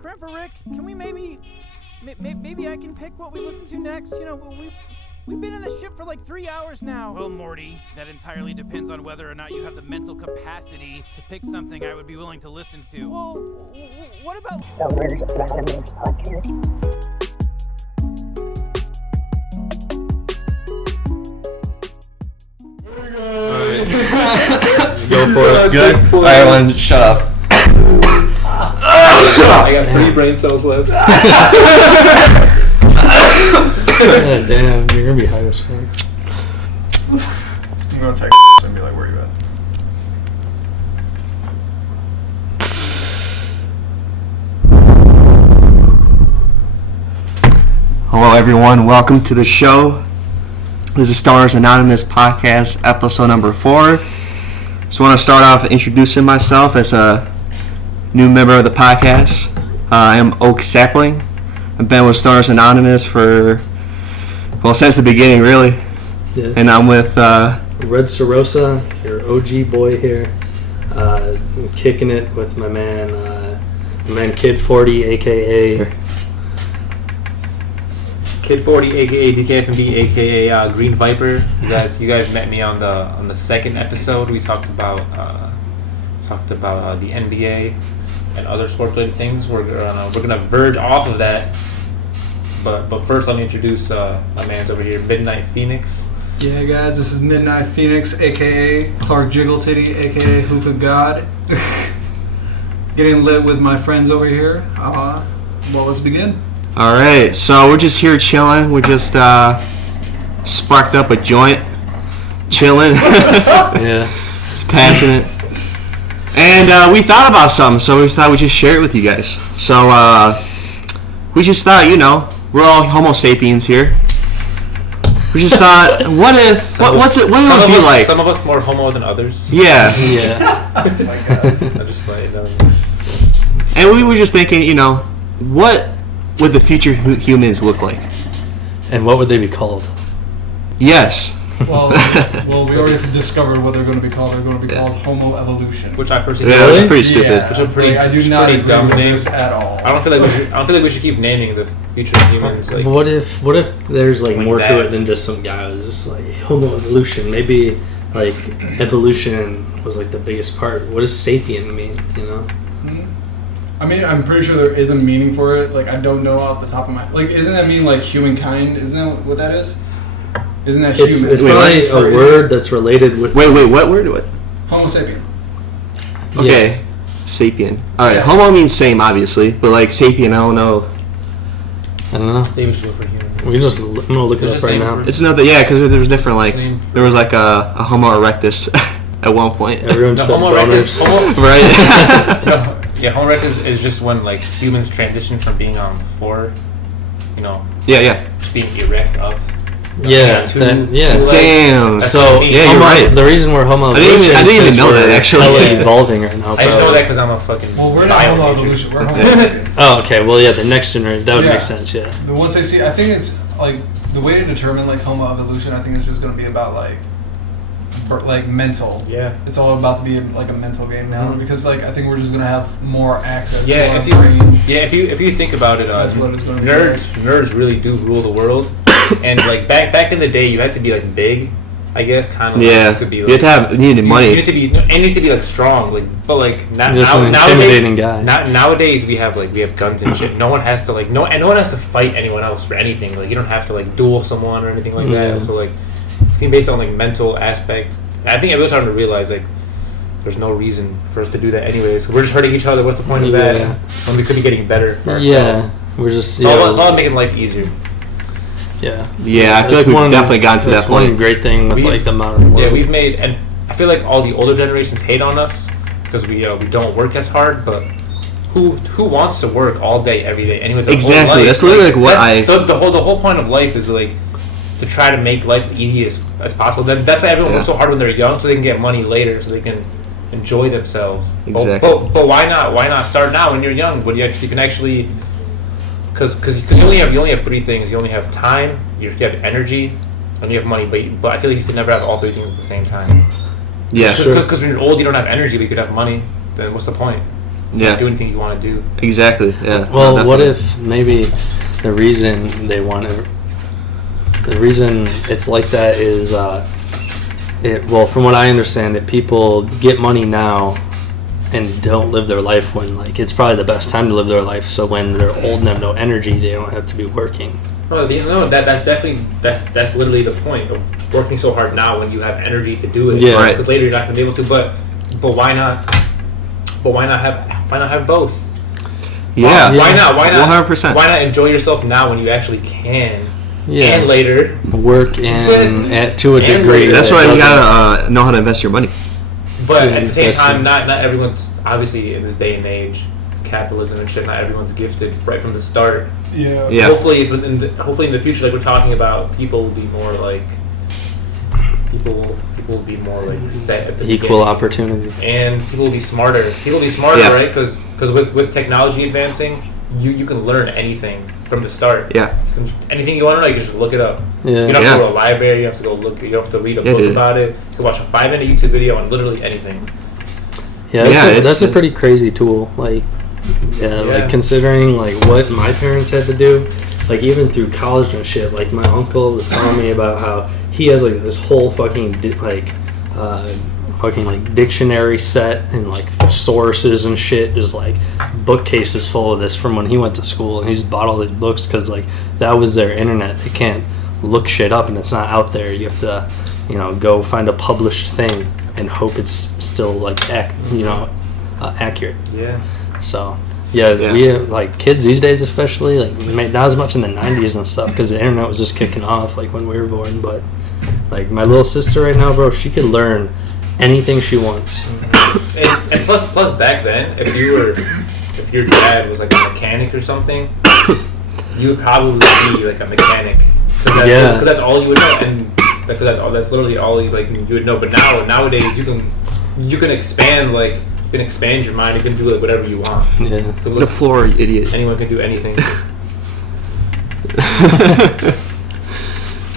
Grandpa Rick, can we maybe I can pick what we listen to next? You know, we've been in the ship for like 3 hours now. Well, Morty, that entirely depends on whether or not you have the mental capacity to pick something I would be willing to listen to. Well, what about Stoners Anonymous podcast? Go for it. Good. Alright, one, shut up. I got 3 brain cells left. Damn, you're gonna be high as fuck. I'm gonna take and be like, where you at? Hello, everyone. Welcome to the show. This is Stoners Anonymous podcast, episode number 4. Just want to start off introducing myself as a new member of the podcast. I am Oak Sapling. I've been with Stoners Anonymous for, since the beginning, really. Yeah. And I'm with Red Sorosa, your OG boy here. I'm kicking it with my man Kid 40, aka Kid 40, aka DKFMD, aka Green Viper. You guys met me on the second episode. We talked about the NBA and other sports-related things. We're gonna verge off of that. But first, let me introduce my man's over here, Midnight Phoenix. Yeah, guys, this is Midnight Phoenix, aka Clark Jiggle Titty, aka Hookah God. Getting lit with my friends over here. Well, let's begin. Alright, so we're just here chilling. We just sparked up a joint. Chilling. yeah. Just passing it. And we thought about something, so we thought we'd just share it with you guys. So we just thought, we're all Homo sapiens here. We just thought, what would it be like? Some of us more homo than others. Yeah. Yeah. Oh my god. I'm just like, And we were just thinking, what would the future humans look like? And what would they be called? Yes. Well, we already discovered what they're going to be called. They're going to be called Homo Evolution. which I personally That's pretty stupid. Yeah, Which are pretty- I do not pretty agree dumb with names. this at all. I don't feel like we should keep naming the future humans. Like, What if there's like more to it that. than just some guy who's just like Homo evolution? Maybe like evolution was like the biggest part. What does sapien mean? I mean, I'm pretty sure there is a meaning for it. Like, I don't know off the top of my... Like, isn't that mean, like, humankind? Isn't that what that is? Isn't that It's human? probably It's for- a word that's related with. Wait, what word? What? Homo sapien. Okay. Sapien. Alright, Yeah. Homo means same, obviously. But, like, sapien, I don't know. I don't know. they should go for human. I'm gonna look it There's up just right name now. for- It's not that, yeah, because there's different, like... Name for- There was, like, a Homo erectus at one point. Everyone No, said Homo erectus. boners. Right? No, yeah, Homo erectus is just when like humans transition from being on 4, Yeah. being erect up. Yeah, Two that- yeah. legs. Damn. That's So what I mean. Yeah, you're Homo, right. the reason we're Homo I didn't even- evolution I is didn't even 'cause know that, we're actually. hella Yeah. evolving right now. I just know probably. that because I'm a fucking. Well, we're not bio Homo major. Evolution. We're Homo sapien. Oh, okay. Well, yeah, the next generation that would Yeah. make sense. Yeah. The ones they see, I think it's, like, the way to determine, like, Homo Evolution, I think is just going to be about, like, mental. Yeah. It's all about to be, like, a mental game now. Mhm. Because, like, I think we're just going to have more access Yeah, to our if you- brain. Yeah, if you think about it, That's what it's gonna be nerds really do rule the world, and like back in the day, you had to be like big, I guess, kind of. Yeah. to be, You like, you needed money. You need to be like strong, like, but like Just an intimidating guy. Nowadays we have guns and shit. No one has to and no one has to fight anyone else for anything. Like, you don't have to like duel someone or anything like Yeah. that. So like, it's being based on like mental aspect. I think everyone's starting to realize like, there's no reason for us to do that anyways. We're just hurting each other. What's the point of that? Yeah. When we could be getting better for Yeah, ourselves. we're just It's all about making life easier. yeah. Yeah, I feel like we've definitely gotten to that That's one point. great thing with We- like the modern world. Yeah, we've made, and I feel like all the older generations hate on us because we don't work as hard. But who wants to work all day every day? Anyways, their whole Exactly. life, That's literally like what the whole point of life is like to try to make life as easy as possible. That's why everyone works so hard when they're young, so they can get money later, so they can enjoy themselves. Exactly. But why not? Why not start now when you're young? When you can actually, because you only have 3 things. You only have time, you have energy, and you have money. But I feel like you can never have all 3 things at the same time. Yeah. Because when you're old, you don't have energy, but you could have money. Then what's the point? can't do anything you want to do. Exactly. Yeah. Well, No, what definitely. if maybe the reason they want to, the reason it's like that is, well, from what I understand, it people get money now and don't live their life when, like, it's probably the best time to live their life. So when they're old and have no energy, they don't have to be working. No, that's definitely that's literally the point of working so hard now when you have energy to do it. Yeah. Right. Because later you're not gonna be able to. But why not? But why not have both? Yeah. Why not? 100%. Why not enjoy yourself now when you actually can? Yeah. And later. Work and to a And degree. later. That's that why you doesn't- gotta know how to invest your money. But Yeah, at the same that's time, it. not everyone's obviously in this day and age, capitalism and shit. Not everyone's gifted right from the start. Yeah. Yeah. Hopefully, hopefully in the future, like we're talking about, people will be more like people will be more like set at the equal beginning. opportunity. And people will be smarter. People will be smarter, Yeah. right? Because with technology advancing, you can learn anything from the start. Yeah. Anything you want to know, you can just look it up. Yeah. You don't have Yeah. to go to a library. You have to go look. You don't have to read a Yeah, book dude. about it. You can watch a 5-minute YouTube video on literally anything. Yeah, Yeah, that's it's- a pretty crazy tool. Like, Yeah. like considering like what my parents had to do, like even through college and shit. Like my uncle was telling me about how he has like this whole fucking fucking like dictionary set and like sources and shit. Just like bookcases full of this from when he went to school, and he just bought all these books because like that was their internet. They can't look shit up, and it's not out there. You have to, go find a published thing and hope it's still like accurate. Yeah. So yeah, Yeah. we like kids these days, especially like not as much in the '90s and stuff because the internet was just kicking off like when we were born. But like my little sister right now, bro, she could learn anything she wants. And plus back then, if your dad was like a mechanic or something, you would probably be like a mechanic. Because that's all you would know, and because that's literally all you would know. But nowadays you can expand your mind. You can do like whatever you want. Yeah. The floor, you idiot. Anyone can do anything.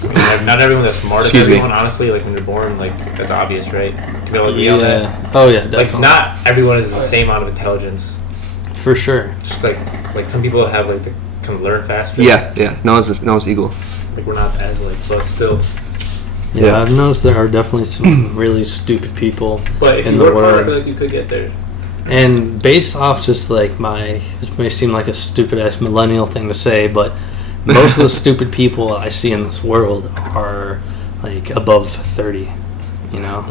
I mean, like, not everyone that's smart as Excuse me. everyone. Honestly, like when you're born, like that's obvious, right? Can we all agree on that? Yeah. Oh yeah, definitely. Like not everyone has the same amount of intelligence. For sure. Just like some people have can learn faster. Yeah. No one's equal. Like we're not as but still. Yeah, Yeah. I've noticed there are definitely some really stupid people But if in you the work hard, I world. feel like you could get there. And based off just like this may seem like a stupid ass millennial thing to say, but most of the stupid people I see in this world are like above 30.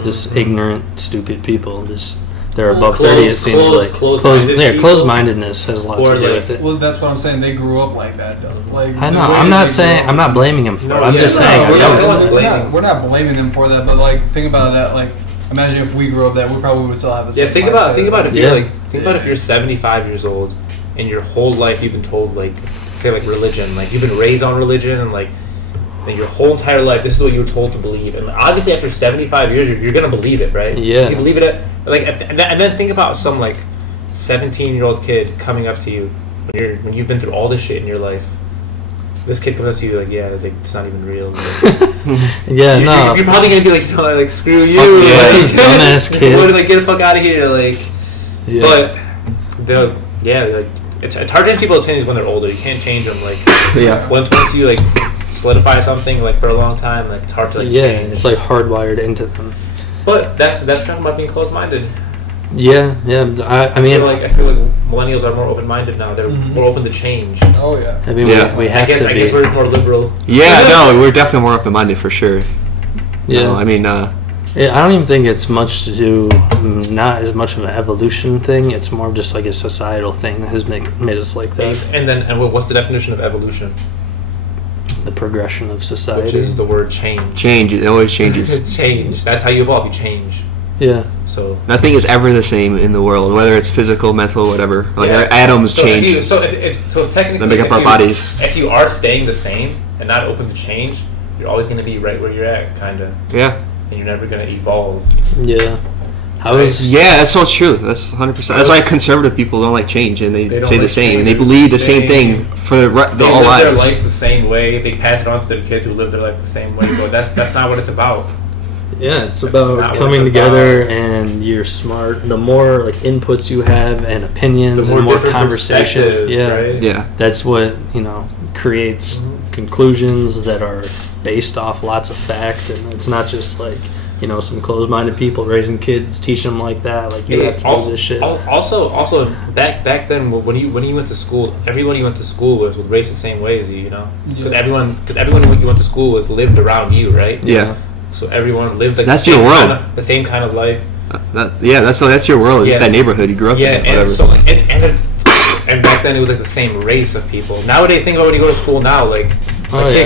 Just ignorant, stupid people. They're above 30. It seems like closed-mindedness has a lot to do with it. Well, that's what I'm saying. They grew up like that, though. Like I the know. way I'm not they saying grew I'm up- not blaming him for it. No, I'm yeah, just no, saying. we're I not- noticed we're it. blaming. we're not blaming them for that, but like think about that. Like imagine if we grew up that, we probably would still have a Yeah, same think mindset about as if them. you're think about if you're 75 years old and your whole life you've been told say religion, you've been raised on religion and your whole entire life this is what you were told to believe, and obviously after 75 years you're gonna believe it, right? Yeah. You believe it and then think about some 17-year-old kid coming up to you when you've been through all this shit in your life. This kid comes up to you it's not even real. Yeah, no. You're probably gonna be screw you. Fuck yeah, this dumbass kid. Get the fuck out of here. Yeah. But it's hard to change people's opinions when they're older. You can't change them. Yeah. Once you solidify something for a long time, it's hard to yeah, change. it's hardwired into them. But that's talking about being closed-minded. Yeah. I mean, I feel like millennials are more open-minded now. They're more open to change. Oh yeah. I mean, Yeah. we have I guess to be. we're more liberal. Yeah, no, we're definitely more open-minded for sure. Yeah. No, I mean, Yeah, I don't even think it's much to do, not as much of an evolution thing. It's more just like a societal thing that has made us like that. And what's the definition of evolution? The progression of Which society. is the word change. change. It always changes. Change. That's how you evolve. You change. Yeah. So Nothing is ever the same in the world, whether it's physical, mental, whatever. Like our atoms so change. If technically, They make up if our you- bodies. If you are staying the same and not open to change, you're always going to be right where you're at, kind of, Yeah. and you're never going to evolve. Yeah. I was. Yeah, that's so true. That's 100%. That's why conservative people don't like change, and they They don't say the like same, change. and they believe the same thing for They all live lives. their life the same way. They pass it on to their kids who live their life the same way. But that's not what it's about. Yeah, it's That's about not what coming it's together, about. and you're smart. The more like inputs you have and opinions, The and more more different conversation. perspectives, Yeah, right? Yeah. that's what creates conclusions that are based off lots of fact, and it's not just like some closed-minded people raising kids, teaching them like that. Like you have to do this shit. Also, back then when you went to school, everyone you went to school with would race the same way as you, because everyone you went to school with lived around you, right? Yeah. So everyone lived like That's the same your world. the same kind of life. That's your world. It's Yes. that neighborhood you grew up Yeah, in. Whatever. and so and back then it was like the same race of people. Nowadays, think about when you go to school now, like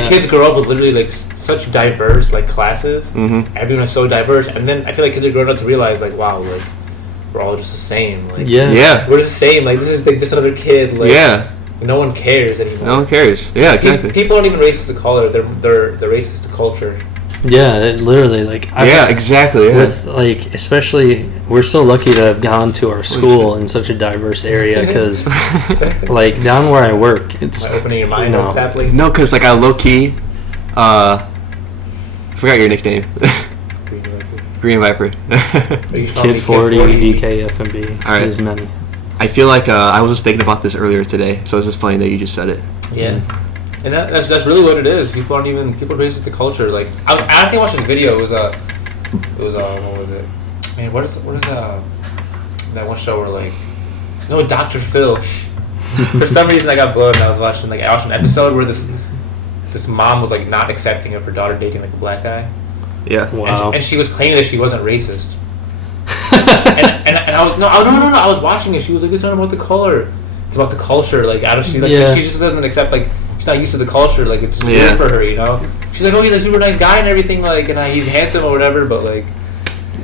kids grow up with literally like such diverse like classes. Mm-hmm. Everyone is so diverse, and then I feel like kids are growing up to realize like, wow, like we're all just the same. Like, Yeah. we're just the same. Like this is like just another kid. Like, Yeah. no one cares anymore. No one cares. Yeah, exactly. People aren't even racist to color. They're racist to culture. Yeah, it literally like Yeah, exactly. Yeah. with like especially we're so lucky to have gone to our school in such a diverse area because like down where I work it's Am I opening your mind No. up, sapling? No, because like I low key, forgot your nickname, Green Viper. Are you calling me Kid 40 DK FMB. All right. There's many. I feel like I was just thinking about this earlier today, so it's just funny that you just said it. Yeah, and that's really what it is. People are racist to culture. Like I actually watched this video. It was what was it? Man, what is that one show where like no Dr. Phil. For some reason I got blown. And I watched an episode where this mom was like not accepting of her daughter dating like a black guy. Yeah. Wow. And she was claiming that she wasn't racist. and I was no, I was watching it. She was like, it's not about the color. It's about the culture. Like, she just doesn't accept, like, she's not used to the culture. Like, it's weird for her, She's like, oh, he's a super nice guy and everything, like, and he's handsome or whatever, but, like...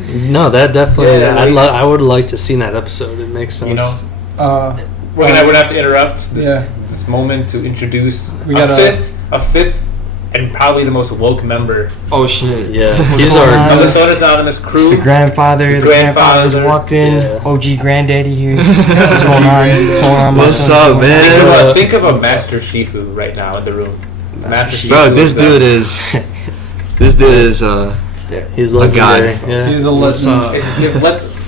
No, that definitely... Yeah, I would like to see that episode. It makes sense. We're gonna have to interrupt this moment to introduce a fifth and probably the most woke member Oh shit. Yeah. He's of the Sodas Anonymous crew. It's the grandfather. The grandfather's walked in. Yeah. OG granddaddy here. What's going on? What's up, man? Think of a Master Shifu right now in the room. Master Shifu. Bro, this dude is He's a god. legendary. Yeah. He's a legend.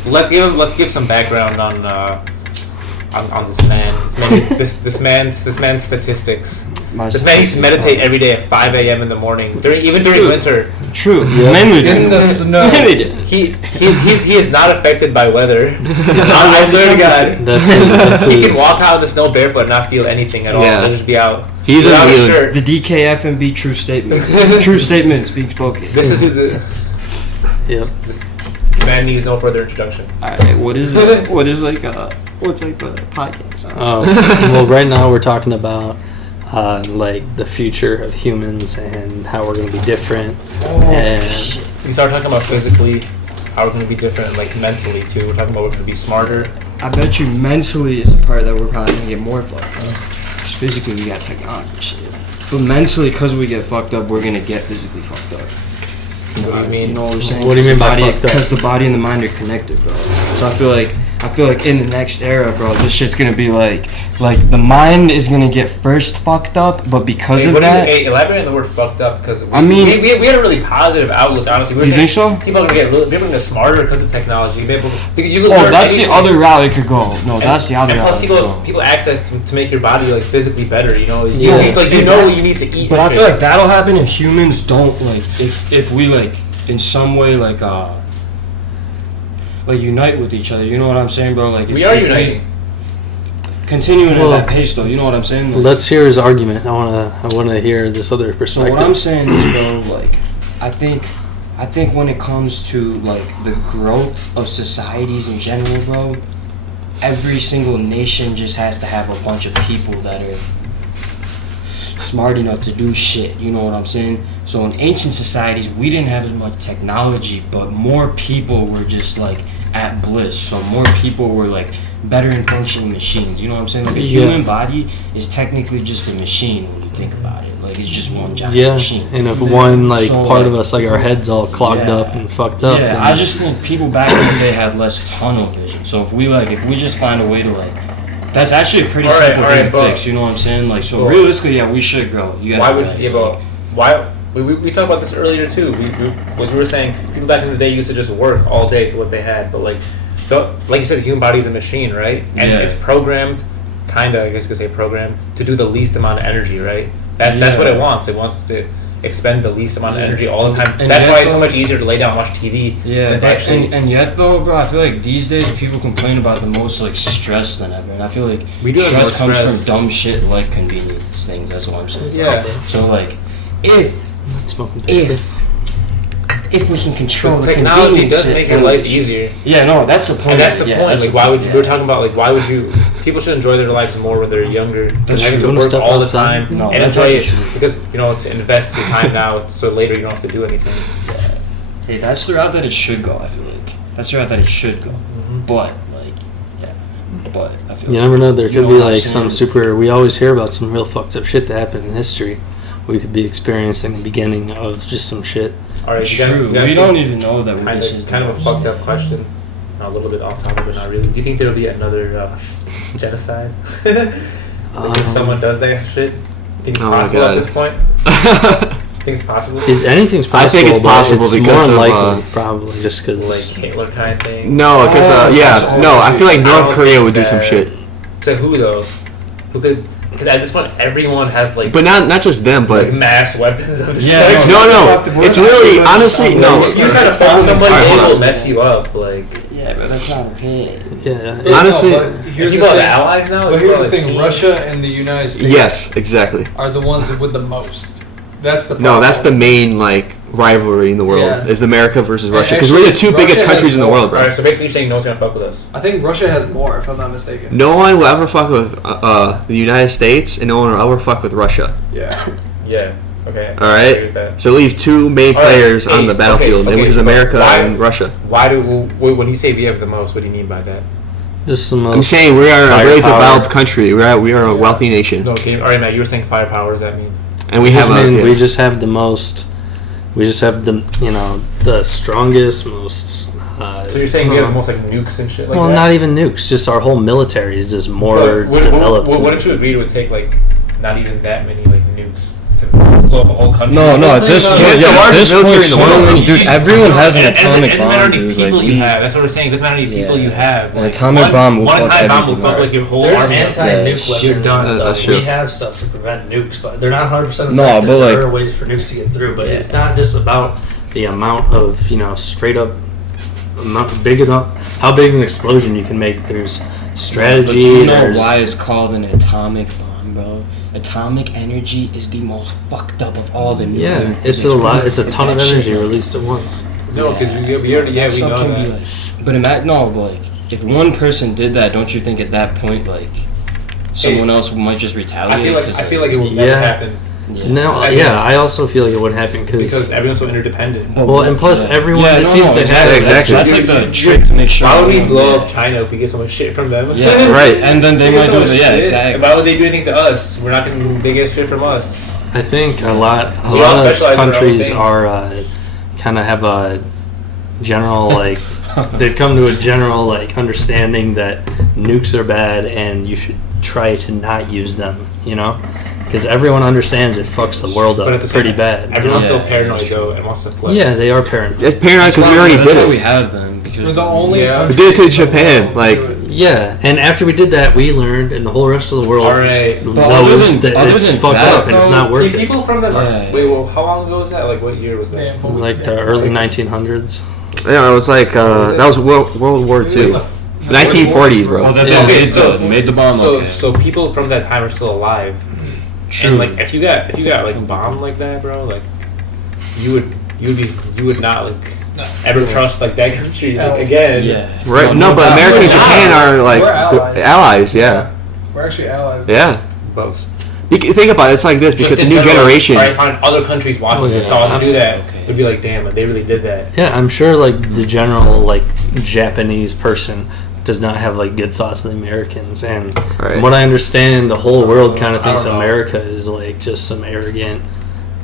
Let's give some background on this man. This man's statistics. This man used to meditate every day at 5 a.m. in the morning, even during winter. True. Yeah. Mainly In the snow. He is not affected by weather. I swear to God. That's He his, can walk out in the snow barefoot and not feel anything at all. Yeah. He'll just be out. He's without a his healer. shirt. The DKFMB true statements. True statements being spoken. This is his. Yep. This man needs no further introduction. Alright, what's like the podcast? Well, right now we're talking about like the future of humans and how we're going to be different. And We started talking about physically, how we're going to be different, like mentally too. We're talking about we're going to be smarter. I bet you mentally is the part that we're probably gonna get more fucked up. 'Cause physically we got technology and shit. But mentally, because we get fucked up, we're gonna get physically fucked up. What do you mean? You know what I'm saying? What do you mean by fucked up? Because the body and the mind are connected, bro. So I feel like in the next era, bro, this shit's gonna be like the mind is gonna get first fucked up, but because of that, Elaborate on the word "fucked up" because I mean- we had a really positive outlook. Honestly, we were You saying think so? People are gonna get smarter because of technology. You could oh, learn that's the anything. other route it could go. No, that's the other And route. plus, it could go. people access to make your body like physically better. You know, Yeah. you know what you need to eat. But and I shit. feel like that'll happen if humans don't if we in some way unite with each other. You know what I'm saying, bro? Like if, we are if uniting. Continuing Well, at that pace, though. You know what I'm saying? Like, let's hear his argument. I wanna hear this other so perspective. what I'm saying is, bro, I think when it comes to the growth of societies in general, bro, every single nation just has to have a bunch of people that are smart enough to do shit. You know what I'm saying? So in ancient societies, we didn't have as much technology, but more people were just at bliss. So more people were better in functioning machines. You know what I'm saying? The human body is technically just a machine when you think about it. It's just one giant machine. And if one So, part of us our heads all clogged up and fucked up. Yeah, then I just think people back in the day had less tunnel vision. So if we just find a way to that's actually a pretty simple thing to fix. You know what I'm saying? So realistically, yeah, we should grow. You guys Why would we talked about this earlier too. We were saying people back in the day used to just work all day for what they had, but like you said, the human body's a machine, right? And it's programmed, kinda, I guess you could say programmed, to do the least amount of energy, right? That's what it wants. It wants to expend the least amount of energy all the time. And that's why it's so much easier to lay down and watch TV. Yeah, than to actually. and yet though, bro, I feel like these days people complain about the most like stress than ever, and I feel like We do have stress more comes stress. from dumb shit like convenience things. That's what I'm saying. Yeah. So like, if Smoking paper. if we can control the Technology convenience does shit, make your then life it's- easier. Yeah, no, that's the point. And that's the Yeah, point. that's Like, the why point, would yeah. we were talking about? Like, why would you? People should enjoy their lives more when they're younger. Than That's having true. to Wanna work step all the outside? time No, and that's enjoy it actually true. because to invest your time now, so later you don't have to do anything. Hey, that's the route that it should go. I feel like that's the route that it should go. But like, yeah, but I feel. You never know. There You could know be what I'm like saying? some super. We always hear about some real fucked up shit that happened in history. We could be experiencing the beginning of just some shit. All right, True. We don't even know that this is kind of a fucked up question. A little bit off topic, but not really. Do you think there'll be another genocide? If someone does that shit, think it's Oh my possible at God. this point? Think it's possible? Anything's possible. I think it's but possible it's because more of, unlikely, probably just Like because. Hitler kind of thing. No, because I feel like I North don't Korea think would do some that- shit, To who though? Who could? Because at this point, everyone has like but not just them, but like mass weapons of this. Yeah, like, no, it's really honestly no. If you try to fuck somebody, Alright, they hold will on. mess you up. Like Yeah, but that's not okay. Yeah. Honestly, but here's people the have thing. allies now. But here's People the have thing: teams. Russia and the United States yes, exactly. are the ones with the most. That's the No, problem. that's the main like rivalry in the world Yeah. is America versus And Russia because we're the actually, two biggest Russia has countries in the more. world, bro. Alright, so basically, you're saying no one's gonna fuck with us. I think Russia has more, if I'm not mistaken. No one will ever fuck with the United States, and no one will ever fuck with Russia. Yeah. Yeah. Okay. All I agree right. with that. So it leaves two main All right, players on hey, the battlefield, okay, which is but America why- and Russia. Why do when you say we have the most? What do you mean by that? Just some. I'm saying we are a really firepower. developed country. We are a wealthy nation, No, okay. All right, Matt. You were saying firepower. What does that mean? and we have a. We just have the most. We just have the the strongest, most. So you're saying we have the most like nukes and shit like well, that? not even nukes. Just our whole military is just more But developed. wouldn't you agree it would take like not even that many like nukes to blow up a whole country? No, at this no, point, the largest this point, military in the so world, many, bro. dude, everyone has an And it doesn't atomic matter how bomb, many dude. people Like, you have. That's what we're saying. It doesn't matter how many people Yeah. you have. An Like, atomic bomb will one fuck time bomb will everything fuck up. like your whole There's army. up. anti-nuke weapons You're and done. stuff. That's true. We have stuff to prevent nukes, but they're not 100% No, effective. but, like- there are ways for nukes to get through, but it's not just about the amount of straight up amount big enough how big of an explosion you can make. There's strategy. But you know there's why it's called an atomic bomb, bro? Atomic energy is the most fucked up of all the nuclear yeah, it's physics. a lot. It's a ton of That shit, energy like, released at once. No, because we already that we stuff know can that. be like, but imagine but like if one person did that, don't you think at that point like someone else might just retaliate? I feel like it would never Yeah. happen No, I- yeah, I also feel like it would happen because everyone's so interdependent. well, and plus everyone Yeah, seems to have exactly. Exactly. That's like the trick to make sure. Why would we everyone- blow yeah. up China if we get so much shit from them? Yeah, Right. And then they They get might so do much it. Yeah, shit. exactly. Why would they do anything to us? We're not gonna. They get shit from us. I think a lot We all of specialize in our own countries thing. are kind of have a general like they've come to a general like understanding that nukes are bad and you should try to not use them. Because everyone understands it fucks the world up But at the pretty same bad. Everyone's Yeah, still paranoid that's though and wants to flex. Yeah, they are paranoid. It's paranoid because we already That's did why we it. have them because We're the only Yeah. country We did it to in the Japan, world like- to do it. Yeah, and after we did that, we learned, and the whole rest of the world Alright. But other knows than- that other it's than fucked that, up and it's though, not worth it. People from them are. Yeah. Wait, well, how long ago was that? Like, what year was that? Yeah, Like the early 1900s. Yeah, it was like that was World War II, 1940s, Oh, bro. that Yeah, they okay, made the bomb. So, Okay. so people from that time are still alive. True. And like, if you got like bombed like that, bro, like, you would not like ever trust like that country like, again. Yeah. Right? No, but America and Japan are like We're allies. allies. Yeah, We're actually allies. yeah. But You can think about it. It's like this because the new generation. Alright, fine. Other countries watching Oh, yeah. this saw us do that. Okay. Would be like, damn, like, they really did that. Yeah, I'm sure like the general like Japanese person does not have like good thoughts of the Americans, and Right. from what I understand, the whole world kind of I thinks don't know. America is like just some arrogant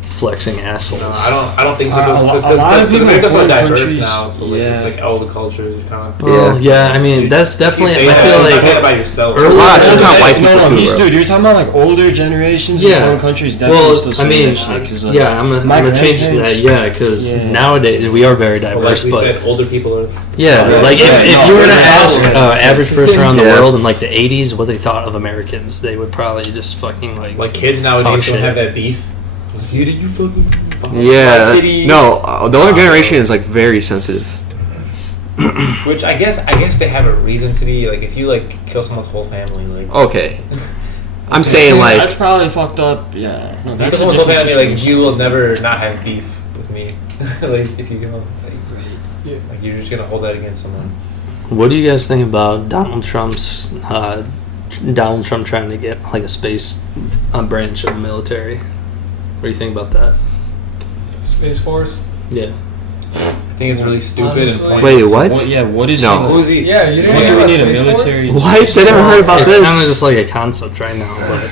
flexing assholes. No, I don't think so. A lot of Because people in America's so foreign diverse countries, now, so like, yeah. it's like all the cultures kind of. Well, yeah, I mean that's definitely. I feel like like about yourself. early- lot of talking white people no, too, he's, bro. dude, you're talking about like older generations in Yeah. foreign countries. Definitely well, still I saying mean, that shit, 'cause, like, yeah, I'm my gonna change that. grandparents- Yeah, because Yeah. nowadays we are very Well, diverse, like we but said, older people are. yeah, Yeah, like yeah, if no, you were to yeah, ask yeah. average person around the Yeah. world in like the '80s what they thought of Americans, they would probably just fucking Like kids nowadays Talk don't shit. have that beef. Just, you fucking. Yeah. My city. No, the older generation is like very sensitive. Which I guess they have a reason to be like if you like kill someone's whole family like. Okay. I'm saying that's like probably fucked up. Yeah, no, If you that's kill a someone's whole different family like situation. you will never not have beef with me. Like if you go like, Yeah. like you're just gonna hold that against someone. What do you guys think about Donald Trump's Donald Trump trying to get like a space branch of the military? What do you think about that? Space Force. Yeah. I think it's really stupid Honestly. and Wait, pointless. what? Yeah, what is No. What was he? Yeah, you didn't What hear do we about need a Space military? Force? What? I never heard about It's this. kind of just like a concept right now, but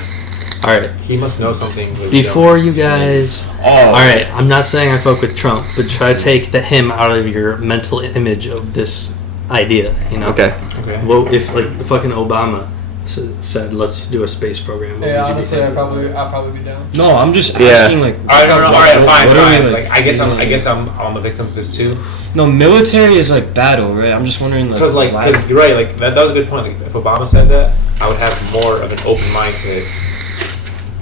all right. He must know something. that we don't. Before you guys, Oh, all right. I'm not saying I fuck with Trump, but try to take the him out of your mental image of this idea. You know. Okay. Okay. Well, if like fucking Obama said, "Let's do a space program," what Yeah, would you be honestly, thinking? I'd probably be down. No, I'm just Yeah. asking like. All right, fine. what are we, Like, I guess I'm a victim of this too. No, military is like battle, right? I'm just wondering like. Because why- you're right. Like that was a good point. Like if Obama said that, I would have more of an open mind to it.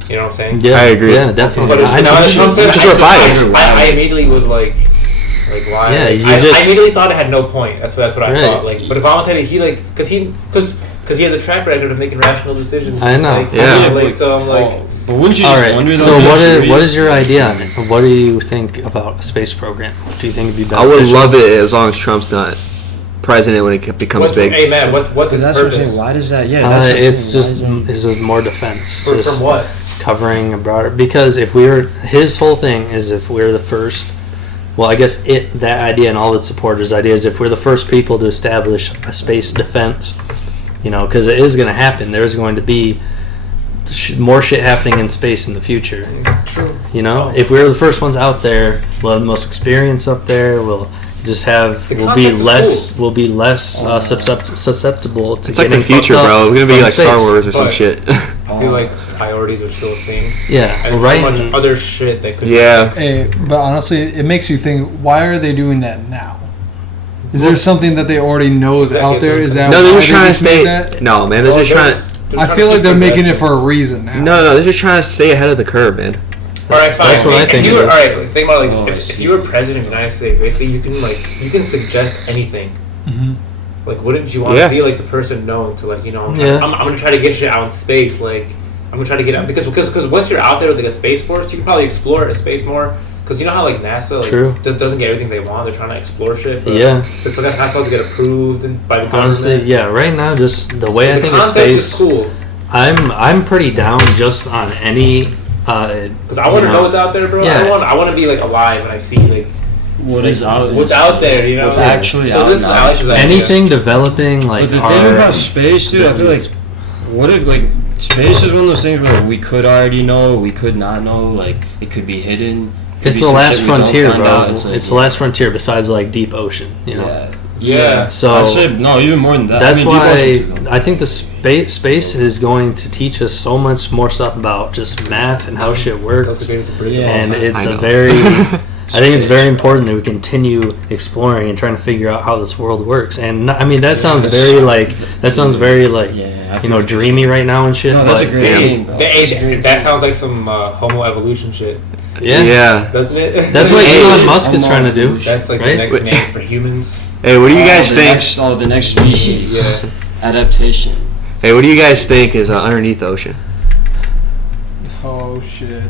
You know what I'm saying? Yeah, I agree. Yeah, definitely. But I know. as Trump said, Because we're biased. I immediately was like why? Yeah, Like, you I just- immediately thought it had no point. That's what I Right. thought. Like, but if Obama said it, he like because he has a track record of making rational decisions. I know. Like, Yeah. Like, so I'm like. But wouldn't you All just right. wonder? So though, what is your idea on it? What do you think about a space program? Do you think it'd be I would beneficial? love it as long as Trump's not president when it becomes big. Hey man, what's But its that's what I'm purpose? saying. Why does that? Yeah, that's what I'm It's saying. Why just is that- it's just more defense. From Just what? covering a broader, because if we're his whole thing is if we're the first. Well, I guess that idea and all its supporters' ideas. If we're the first people to establish a space defense, you know, because it is going to happen. There's going to be more shit happening in space in the future. True. You know, if we're the first ones out there, we'll have the most experience up there. We'll just have The we'll be concept is less we'll be less susceptible to It's like getting the future, fucked up bro. It's gonna be from like Star space. Wars or some But- shit. I feel like priorities are still a thing. Yeah, And right. so much other shit that could. Yeah. Hey, but honestly, it makes you think. Why are they doing that now? Is there something that they already know is Exactly, out there? Is that No, they're why just trying to made stay. that? No, man, they're just trying. I feel like they're making it for a reason now. No, they're just trying to stay ahead of the curve, man. All right, fine. That's what I If think you it were, is. all right, like, think about it, like Oh, I if see. you were president of the United States, basically you can suggest anything. Mhm. Like, wouldn't you want Yeah. to be like the person known to like I'm Yeah. gonna try to get shit out in space. Like I'm gonna try to get out because once you're out there with like a space force, you can probably explore a space more. Because you know how like NASA like True. doesn't get everything they want. They're trying to explore shit. But Yeah. But sometimes NASA has to get approved and by the Honestly, government. yeah. Right now, just the way I The think of concept is space, cool. I'm pretty down just on any. Because I want to you know what's out there, bro. Yeah. I want to be like alive and I see like what is out? what's in out space, there. You know, what's actually so out this is now. Alex's idea. anything developing like But the our. thing about space, dude, I feel like, what if like space is one of those things where like, we could already know, we could not know, like it could be hidden. Could It's be the some last shit we don't frontier, find bro. out. It's, like- the last frontier besides like deep ocean. You know. Yeah. Yeah. So I said no, even more than that. that's I mean, why deep ocean too, I think the space is going to teach us so much more stuff about just math and how shit That's works. the greatest bridge of Yeah. all And time. it's I a know. very. I think it's very important that we continue exploring and trying to figure out how this world works. And I mean that sounds very like Yeah, I you feel know like dreamy right now and shit. No, that's a but great damn. game. bro. That's a great That game. sounds like some homo evolution shit, yeah. doesn't it? That's what Hey. Elon Musk is trying to do. That's like right? the next name for humans. Hey, what do you guys the think? Next, the next species. Yeah. Adaptation. Hey, what do you guys think is underneath the ocean? Oh shit.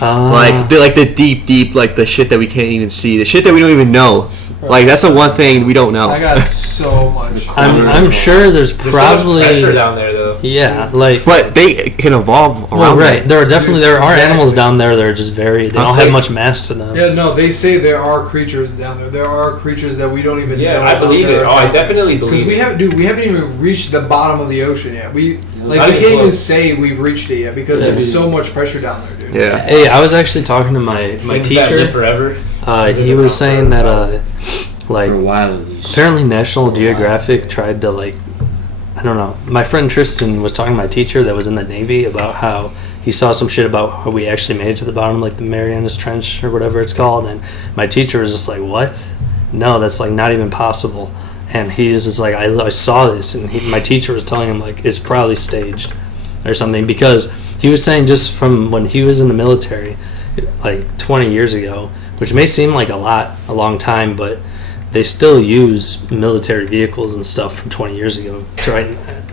Like the deep, like the shit that we can't even see, the shit that we don't even know. Like that's the one thing we don't know. I got so much. I'm sure there's There's probably so much pressure down there, though. yeah, like But they can evolve around. well, right. There are Exactly. animals down there that are just very. They don't have much mass to them. Yeah, no, they say there are creatures down there. There are creatures that we don't even know. Yeah, I believe it. Oh, I definitely believe Because it. we haven't even reached the bottom of the ocean yet. We not can't even even close. say we've reached it yet because there's so much pressure down there, dude. Yeah. Hey, I was actually talking to my Things that live teacher. forever. He was saying that like For a while at least. apparently National Geographic tried to like I don't know. My friend Tristan was talking to my teacher that was in the Navy about how he saw some shit about how we actually made it to the bottom, like the Marianas Trench or whatever it's called, and my teacher was just like, "What? No, that's like not even possible." And he's just like, "I saw this," and my teacher was telling him like it's probably staged or something because he was saying just from when he was in the military, like 20 years ago, which may seem like a long time, but they still use military vehicles and stuff from 20 years ago. Right?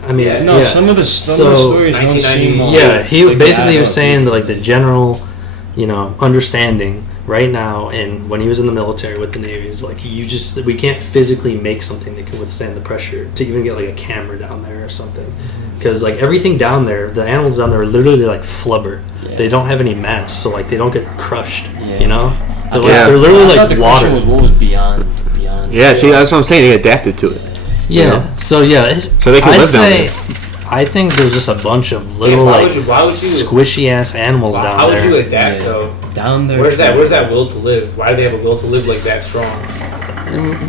I mean, Yeah. No, some of the stories don't 1990. seem yeah, he like basically that was up. saying that like the general, understanding right now, and when he was in the military with the Navy, is like we can't physically make something that can withstand the pressure to even get like a camera down there or something, because like everything down there, the animals down there are literally like flubber. Yeah. They don't have any mass, so like they don't get crushed. Yeah. You know, they're, Yeah. they're literally I thought like the water. question was what was beyond. Yeah, see, that's what I'm saying. They adapted to it. Yeah. You know? So yeah, So they can I'd live down say, I think there's just a bunch of little why like would you- squishy ass animals down How would there. you adapt, Yeah. though? Down there. Where's that will to live? Why do they have a will to live like that strong?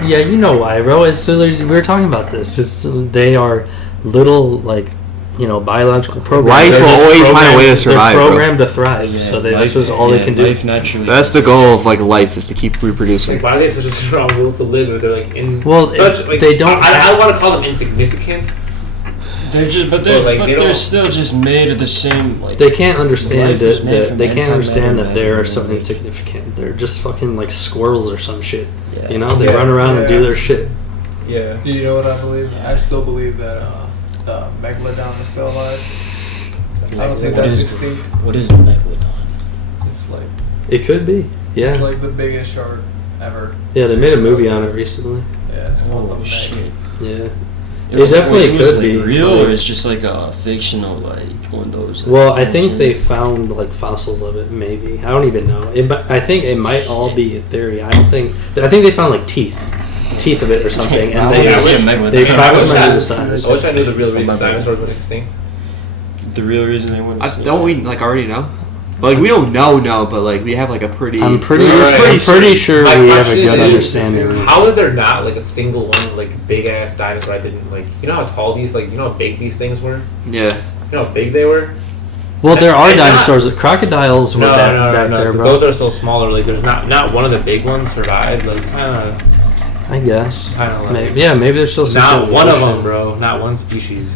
Yeah, you know why, bro. It's we were talking about this. They are little like biological programs. Life They're will just always find a programmed- way to survive, They're bro. programmed to thrive, so this is all they can do. Life naturally. That's the goal of like life is to keep reproducing. Like, why do they have such a strong will to live if they're like in Well, such like they don't I have- don't want to call them insignificant. They're just, but But, like, they they're don't- still just made of the same. Like They can't understand Life is made that from they can't understand antimatter that they are matter, something like- significant. They're just fucking like squirrels or some shit. Yeah. They Yeah. run around and do Yeah. their shit. Yeah. Do you know what I believe? I still believe that the megalodon is still alive. I don't think What that's is- extinct. What is the megalodon? It's like It could be. Yeah. it's like the biggest shark ever. Yeah, they made a movie on it recently. Yeah, it's called the Oh Meg. shit! Yeah. It definitely was, could like, be. real, Like- or it's just like a fictional, like one of those. Like, Well, I you know think what they I'm saying? found like fossils of it. Maybe I don't even know. I think it might all be a theory. I think they found like teeth of it or something, and I they wanna see a megalodon. they I wish approximated I- the size. I wish I knew the real reason my bad. dinosaurs went extinct. The real reason they went. Don't we like already know? Like we don't know, but like we have like a pretty. I'm pretty Right. sure My we have a question good is, understanding. How is there not like a single one like big ass dinosaur I didn't like? You know how tall these you know how big these things were? Yeah. You know how big they were? Well, there are And not- dinosaurs. Crocodiles were No, back there, bro. Those are so smaller. Like there's not one of the big ones survived. Like I guess. kind of like Maybe there's still some not sort of one of evolution. them, bro. Not one species.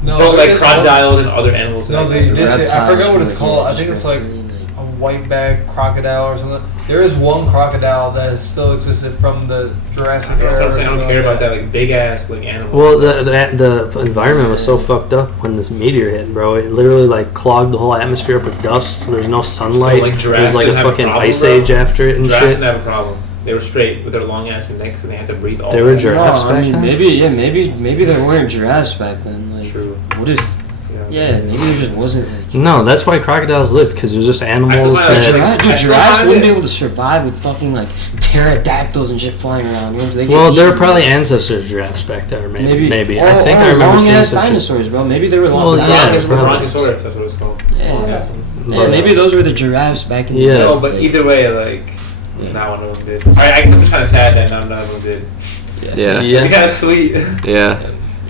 No, Bro, there like is crocodiles and other animals. No, like they that. did say. I forgot what it's Reptiles, called. I yeah, think it's like reptilian, a white-backed crocodile or something. There is one crocodile that has still existed from the Jurassic That's what era. I'm or saying. I something don't care like about that like big ass like animal. Well, the environment was so fucked up when this meteor hit, bro. It literally like clogged the whole atmosphere up with dust. There's no sunlight. So, like, giraffes There's like a didn't have a fucking problem, ice bro? age after it and Giraffes shit. didn't have a problem. They were straight with their long ass necks, and they had to breathe all. They were day. giraffes. No, I back mean then? maybe there weren't giraffes back then. Like, True. what if? Yeah, maybe there just wasn't. Like, No, that's why crocodiles lived, because it was just animals still that. have- Giraffe, I dude, still giraffes find wouldn't be it- able to survive with fucking like pterodactyls and shit flying around. You know, they get Well, there were eaten. probably ancestor giraffes back there, maybe. I think I remember long seeing ass some shit. dinosaurs, bro. Maybe they were long. Well, yeah, Bronchos, probably. Bronchosaurus, that's what it's called. Yeah. Long-ass one. Yeah, maybe those were the giraffes back in the Yeah. day. No, but either way, like, not one of them did. Alright, I guess I'm kind of sad that none of them did. Yeah. Yeah. It'd be kind of sweet. Yeah.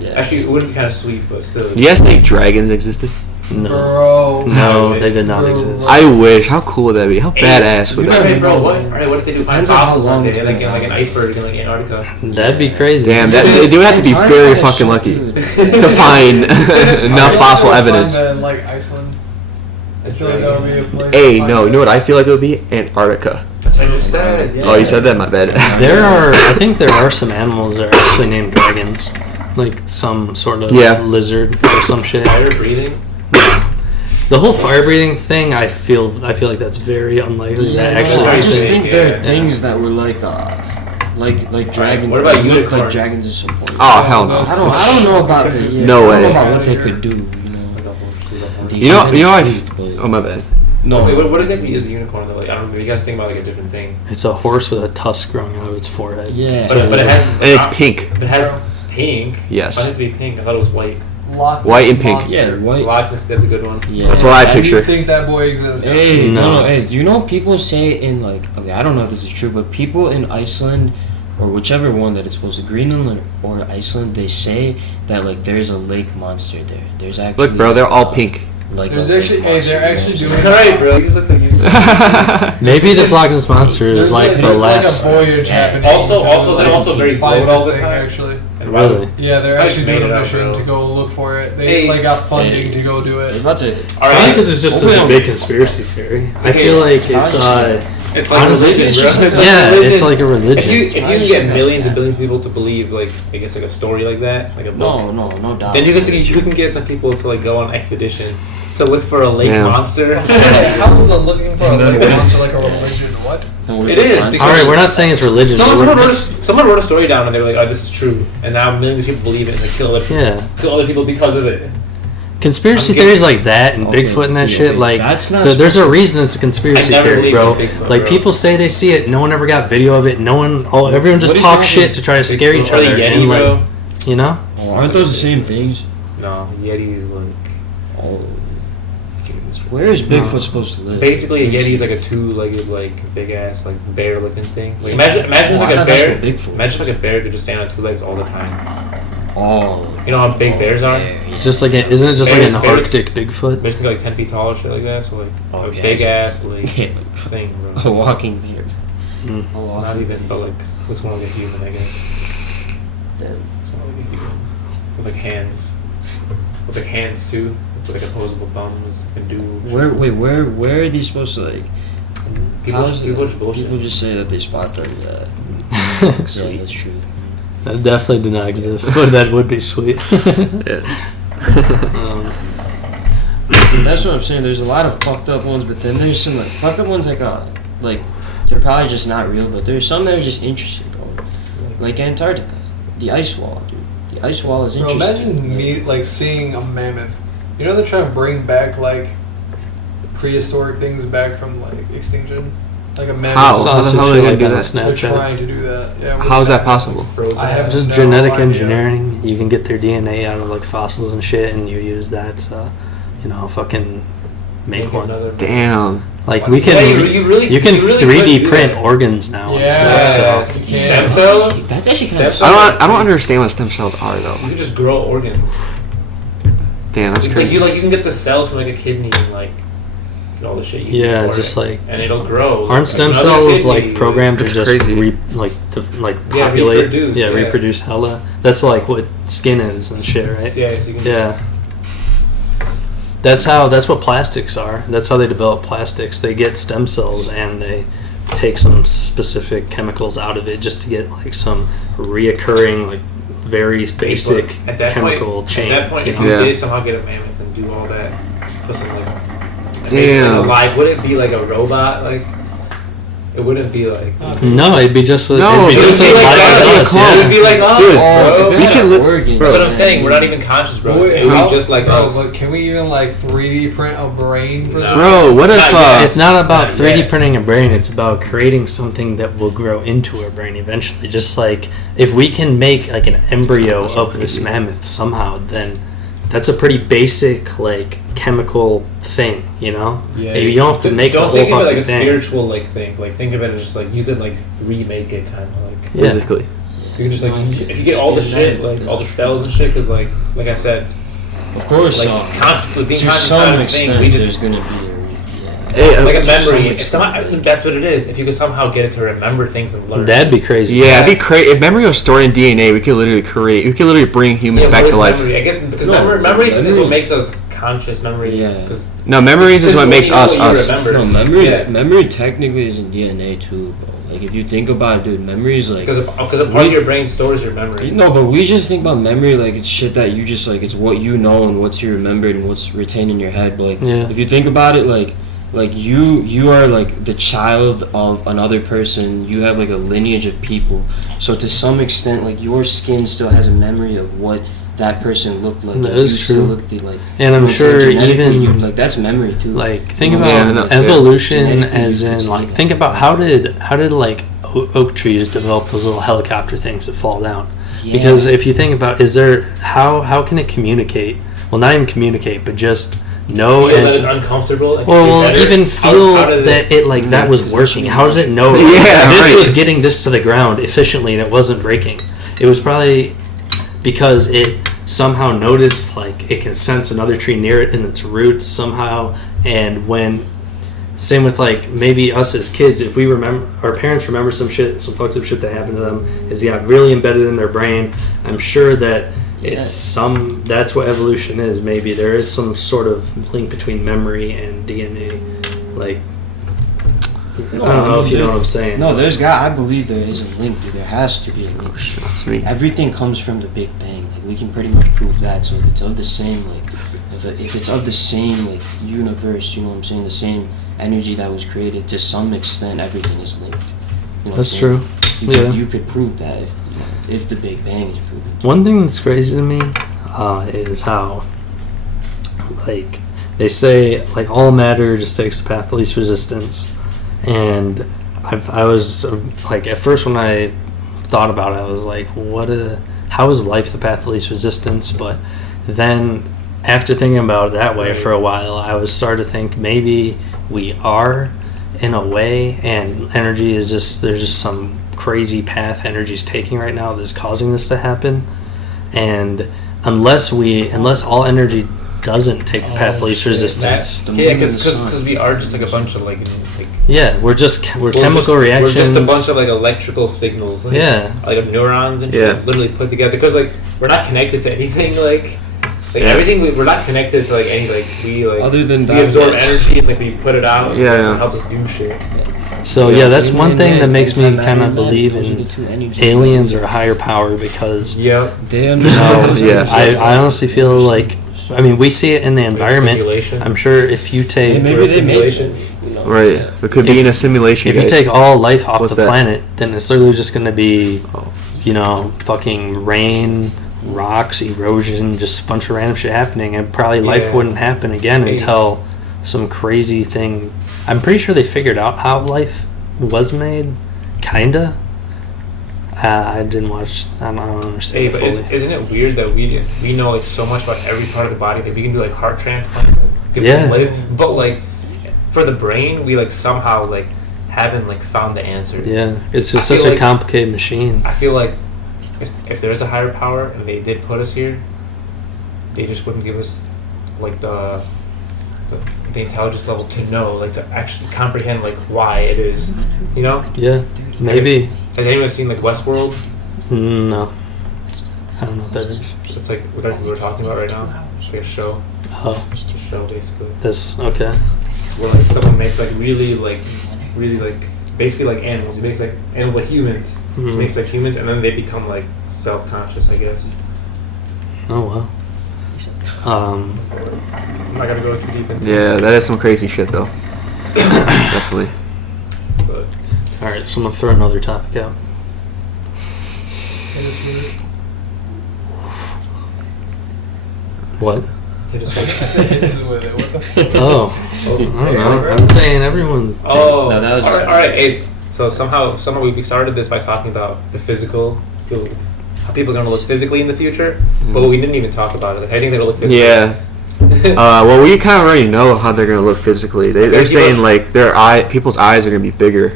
Yeah. Actually, it wouldn't be kind of sweet, but still. You guys think dragons existed? No. Bro. No, they did not Bro. exist. I wish. How cool would that be? How badass would that Alright, be? bro, what? Alright, what if they do find Depends on how fossils long one day, it's like been in like an around. iceberg in like Antarctica? That'd be crazy. Damn, they would have to be very Antarctica is fucking so lucky good. to find enough fossil Find evidence. that in, like Iceland. I feel like that would be a place. Hey, to find no, you know that. what I feel like it would be? Antarctica. That's what I just said. Yeah. Oh, you said that? My bad. I think there are some animals that are actually named dragons. Like some sort of Yeah. lizard or some shit. Fire breathing. The whole fire breathing thing, I feel like that's very unlikely. Yeah, that no, actually I just happened. think there are Yeah. things that were like Like dragon. What about look like unicorns? dragons are supported. Oh hell no. I don't know about this. No I don't way. know about what they could do. You know I. But Oh my bad. no. Wait, what exactly is a unicorn though? Like I don't know. You guys think about like a different thing. It's a horse with a tusk growing out of its forehead. Yeah. But it has. And it's pink. It has pink. Yes. Why does it be pink? I thought it was white. Loch White and Ness pink. Monster. Yeah, white. Loch Ness, that's a good one. Yeah. That's what I Why do picture. you think that boy exists? Hey, No. no, hey, you know people say in like, okay, I don't know if this is true, but people in Iceland, or whichever one that it's supposed to, Greenland or Iceland, they say that like there's a lake monster there. There's actually Look, bro, they're all pink. Like There's a lake actually, hey, monster, they're you know actually what I'm doing. saying? Alright, bro. You just looked like you. Maybe this Loch Ness monster is There's like the there's last. like a voyage happening. Also- to, also, they're like, also very find bold all this the thing, time. Actually. And Really? Yeah, they're I actually just made doing it a up, mission bro. to go look for it. They Hey. like got funding Hey. to go do They're it. about to. All I right. think this is just such a big conspiracy theory. I Okay. feel like it's It's like honestly, religion, it's bro. just- It's like yeah, religion. it's like a religion. If you I can just get think millions that- and billions of people to believe like I guess like a story like that, like a book, No doubt. then you can get some people to like go on expedition to look for a lake Yeah. monster. How is a looking for a lake monster like a religion? What? It is, because- All right, we're not saying it's religion. Someone wrote a story down and they were like, "Oh, this is true," and now millions of people believe it and they kill other people because of it. Conspiracy I'm getting- theories like that and Okay, Bigfoot and that see, shit, okay, like that's not there's a reason it's a conspiracy I never theory, believed bro. in Bigfoot, Like bro. people say they see it, no one ever got video of it. No one, everyone just What is talks that shit with to try to scare each Or other, the Yeti, and like bro. you know, Oh, aren't those the same things? No, Yeti's like Oh. Where is Bigfoot supposed to live? basically a Yeti is like a two-legged like big ass like bear-looking thing. Like Yeah. imagine Oh, I like a thought that's bear. what Bigfoot Imagine like a bear could just stand on two legs all the time. Oh. You know how big bears are? it's just like isn't it just Bears- like an bears- Arctic Bigfoot? Bears can be like 10 feet tall or shit like that. So like a Okay, big so- ass like Yeah. thing, A bro. walking bear. Mm. A Not walking even, but like looks more like a human, I guess. bear. It's more like a human with like hands, too, with like opposable thumbs and do. Where are these supposed to like? People, how's people it- just bullshit. People just say that they spot them. Yeah, that's true. That definitely did not exist, but that would be sweet. That's what I'm saying. There's a lot of fucked up ones, but then there's some like fucked up ones like they're probably just not real, but there's some that are just interesting, bro. Like Antarctica, the ice wall, dude. The ice wall is Bro, interesting. imagine me like seeing a mammoth. You know they're trying to bring back like prehistoric things back from like extinction, like a mammoth. How? Saw How the some hell are shit they gonna like do that on that? They're Snapchat. trying to do that. Yeah. with How is that mammoth. possible? Frozen. I have Just no genetic idea. engineering. You can get their DNA out of like fossils and shit, and you use that to, fucking make one. another. Damn. Like we can, Yeah, you really you can could 3D do print that. organs now and Yeah. stuff. So Yeah. Stem cells. That's actually kind Stem of. cells. I don't understand what stem cells are though. You can just grow organs. Damn, that's Like crazy. you can get the cells from like a kidney and like all the shit. You Yeah, need for just it. like- and it'll grow. aren't stem Another cells kidney, like programmed to That's just crazy. Yeah, populate? reproduce, Yeah, yeah. reproduce hella. That's like what skin is and shit, right? Yeah, so you can Yeah. That's what plastics are. That's how they develop plastics. They get stem cells and they take some specific chemicals out of it just to get like some reoccurring, like very basic At that chemical point, chain. At that point, if you you know? Yeah. did somehow get a mammoth and do all that, put some like, Damn. alive, would it be like a robot? Like, it wouldn't be like. No, it'd be just No, it'd be it just would be like like that. us, It'd be a yeah. It would be like us, Dude, bro. if we it can had li- organs, That's what I'm man, saying. We're not even conscious, bro. Wait, It would how- be just like bro, us. but can we even like 3D print a brain for this? Bro, what if Not yet. It's not about Not 3D yet. printing a brain. It's about creating something that will grow into a brain eventually. Just like if we can make like an embryo of this mammoth somehow, then that's a pretty basic like chemical thing, you know? You don't have to make the Don't whole think of it fucking like a thing. spiritual like thing. Like think of it as just like you could like remake it, kind of like. Yeah. physically? You can just like if you get all the shit, like all the cells and shit, because like I said, Of course, like consciously being to conscious some kind of extent, thing, we there's just gonna be a. Hey, like a to memory. some It's not, I mean, that's what it is. If you could somehow get it to remember things and learn. That'd be crazy. yeah, it'd be crazy. If memory was stored in DNA, we could literally bring humans Yeah, back what to is life. memory? I guess because No, memories is memory- what makes us conscious. Memory. Yeah. 'cause No, memories is it's what makes you us you us. remember. No, memory. Yeah. Memory technically is in DNA too, bro. Like if you think about it, dude, memory is like. Because a part of your brain stores your memory. No, but we just think about memory like it's shit that you just like it's what you know and what's you remembered and what's retained in your head. But like Yeah. if you think about it, like like you are like the child of another person. You have like a lineage of people. So to some extent, like your skin still has a memory of what that person looked like. That You is still true. looked like, And I'm you know, so sure genetically, even like that's memory too. like think You know, about yeah, no, evolution genetically as you can in see like that. think about how did like oak trees develop those little helicopter things that fall down? Yeah. Because if you think about, is there how can it communicate? Well, not even communicate, but just know Feel that as it's uncomfortable. Like, well, you're better. even feel How does that it like that was working. How does it know Yeah, this right. was getting this to the ground efficiently and it wasn't breaking? It was probably because it somehow noticed like it can sense another tree near it in its roots somehow, and when same with like maybe us as kids, if we remember our parents remember some fucked up shit that happened to them, is got really embedded in their brain. I'm sure that it's that's what evolution is. Maybe there is some sort of link between memory and DNA. Like I don't know if you know what I'm saying. No, I believe there is a link. Dude. There has to be a link. That's me. Everything comes from the Big Bang. Like we can pretty much prove that. So if it's of the same like, if it's of the same like universe, you know what I'm saying, the same energy that was created, to some extent, everything is linked. You know That's what I'm true. saying? Yeah. You could prove that if the Big Bang is proven. One thing that's crazy to me is how, like, they say, like, all matter just takes the path of least resistance. And I was, like, at first when I thought about it, I was like, how is life the path of least resistance? But then, after thinking about it that way for a while, I was starting to think maybe we are, in a way, and energy is just, there's just some crazy path energy's taking right now that's causing this to happen. And unless all energy doesn't take the path of least resistance, Yeah, because we are just like a bunch of like yeah, we're chemical reactions. We're just a bunch of like electrical signals. Like, Yeah. like neurons and Yeah. shit, literally put together. Because like we're not connected to anything. Like Yeah. everything, we're not connected to like any like we like. Other than we that, absorb yes. energy and like we put it out. Yeah, and yeah. it helps us do shit. So yeah, that's one thing that And makes me antimatter kind of and that, believe those are in the two energies. aliens or a higher power, because Yeah. They understand. Yeah. I honestly feel like, I mean, we see it in the environment. Simulation. I'm sure if you take Maybe Or a they made simulation. you know, Right. yeah. We could be in a simulation. if you guys. take all life off What's the that? planet, then it's literally just going to be, Oh. you know, fucking rain, rocks, erosion, just a bunch of random shit happening, and probably life Yeah. wouldn't happen again Maybe. until some crazy thing. I'm pretty sure they figured out how life was made, kinda. I didn't watch. I don't understand Hey, it but fully. isn't it weird that we know like so much about every part of the body that we can do like heart transplants and people Yeah. can live, but like for the brain we like somehow like haven't like found the answer. Yeah, it's just I feel such a like- complicated machine. I feel like if there is a higher power and they did put us here, they just wouldn't give us like the intelligence level to know, like to actually comprehend like why it is. You know? Yeah, maybe. Has anyone seen like Westworld? No, I don't know what that is. It's like what we're talking about right now. It's like a show. Oh, It's a show basically. this okay. Where like someone makes like really like basically like animals. He makes like animal humans. He Mhm. makes like humans, and then they become like self-conscious, I guess. Oh wow. I'm not gonna go too deep into Yeah, it. that is some crazy shit though. Definitely. But All right, so I'm gonna throw another topic out. What? hit us with I said hit us with it. What the fuck? Oh, I don't know. I'm saying everyone. Oh, No, that was all just- right, all right. Hey, so somehow we started this by talking about the physical, how people are gonna look physically in the future, but we didn't even talk about it. Like, I think they're gonna look physically. Yeah. Well, we kind of already know how they're gonna look physically. They're Okay, saying give us- like people's eyes are gonna be bigger.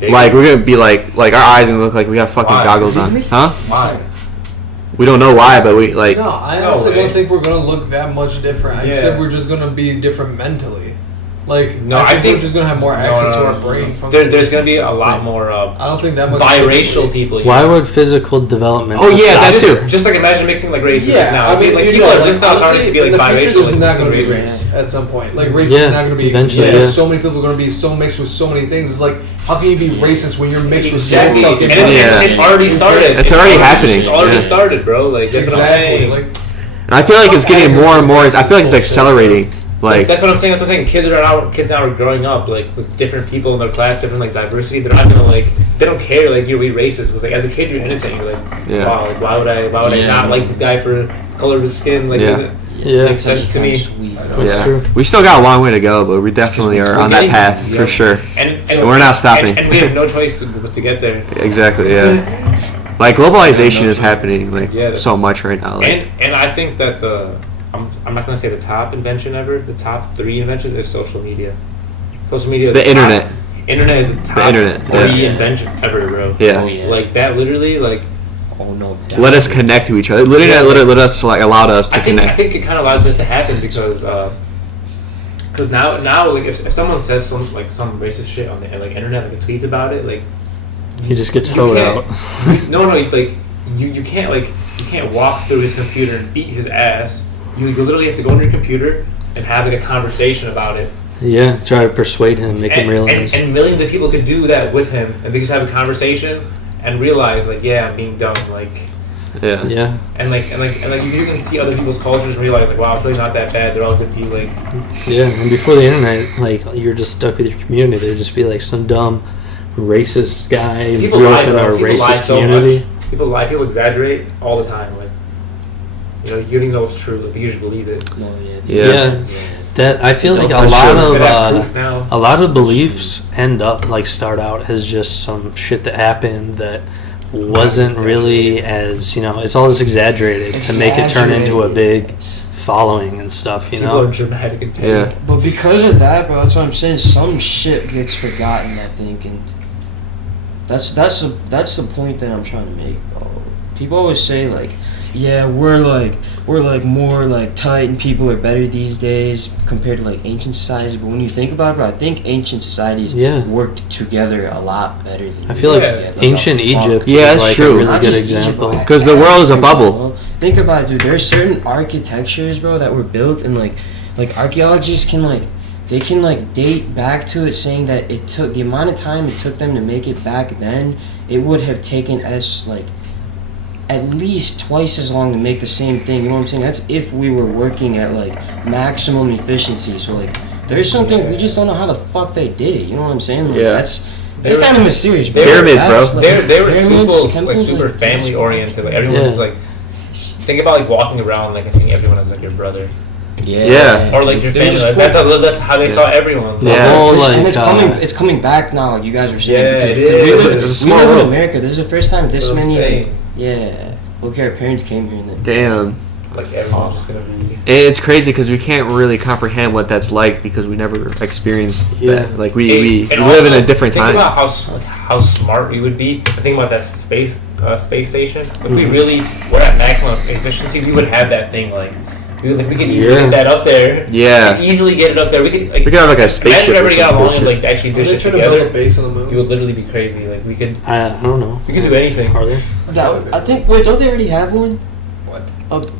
Big. Like we're gonna be like our eyes gonna look like we have fucking Why? goggles on, huh? Why? We don't know why, but we like. No, I No honestly way. don't think we're gonna look that much different. I Yeah. said we're just gonna be different mentally. Like, No, I I think- we're just gonna have more No, access to no, our no, brain. no. From There's gonna be a lot more I don't think that much biracial physically. people. Why would physical development? Oh just yeah, stop that there? too. Just like imagine mixing like races. Yeah, like now. I mean, like you people know, are just like, not starting honestly, to be like in the biracial. future, there's like, not going to be race. race at some point. Like, race Yeah, is not going to be. eventually, Because yeah. so many people are going to be so mixed with so many things. It's like, how can you be racist when you're mixed Exactly, with so and fucking? Yeah. it already started. It's already happening, It's already yeah. started, bro. Like that's what I'm Exactly. saying. Like, And I feel like it's getting more and more. I feel like it's accelerating. Like that's what I'm saying. That's what I'm saying. Kids now are growing up like with different people in their class, different like diversity. They're not gonna like. They don't care like you're racist because like as a kid you're innocent. You're like, wow, like why would I not like this guy for the color of his skin? Like, does it make sense to me? That's true. We still got a long way to go, but we definitely are on that path for sure. And we're not stopping. And we have no choice to get there. Exactly. Yeah. Like globalization is happening like so much right now. Like, and I think that I'm not gonna say the top invention ever. The top 3 inventions is social media. Social media. Is the internet. Internet is the top 3 invention ever, bro. Yeah. Oh, yeah. Like that, literally, like. Oh no. Let us connect to each other. Literally, let us like allowed us to connect. I think it kind of allowed this to happen because now like if someone says some racist shit on the like internet, like tweets about it, like. He just gets towed out. No, like you can't walk through his computer and beat his ass. You literally have to go on your computer and have like a conversation about it. Yeah, try to persuade him, make him realize. And millions of people could do that with him, and they just have a conversation and realize like, yeah, I'm being dumb, like. Yeah. And you can see other people's cultures and realize like, wow, it's really not that bad. They're all good people. Like. Yeah, and before the internet, like you're just stuck with your community. There'd just be like some dumb racist guy who grew up in a racist community. People lie, people exaggerate all the time. Like, you know, you don't even know it's true, but you just believe it. No, yeah. That I feel like a lot of beliefs start out as just some shit that happened that wasn't really as, you know, it's all just exaggerated to make it turn into a big following and stuff, you know. People are dramatic and petty. Yeah. But because of that, bro, that's what I'm saying. Some shit gets forgotten, I think, and that's the point that I'm trying to make, bro. People always say like, yeah, we're like more like tight and people are better these days compared to like ancient societies. But when you think about it, bro, I think ancient societies worked together a lot better than I feel like ancient Egypt is like true. a really good example. Because the world is a bubble. Bro. Think about it, dude. There's certain architectures, bro, that were built and like archaeologists can date back to it, saying that it took the amount of time it took them to make it back then. It would have taken us like at least twice as long to make the same thing. You know what I'm saying? That's if we were working at like maximum efficiency. So like, there's something we just don't know how the fuck they did it. You know what I'm saying? Like, that's kind of mysterious. Bro. Pyramids, bro. Like, they were super family oriented. Like everyone was like, think about like walking around like and seeing everyone as like your brother. Yeah. Or like your family. Like, that's how they saw everyone. Yeah. And it's coming back now. Like you guys were saying. Yeah, because it is. we live in America. This is the first time this many. Okay, our parents came here. And Damn. Like everyone's just gonna be. And it's crazy because we can't really comprehend what that's like because we never experienced that. Like we live in a different time. Think about how smart we would be. Think about that space station. If we really were at maximum efficiency, we would have that thing like. We could easily get that up there. Yeah. We could easily get it up there. We could have like a spaceship. Imagine if everybody got along and like actually did shit together. Base on the moon? You would literally be crazy. Like we could. I don't know. We could do anything. Are there? I think. Wait, don't they already have one? What?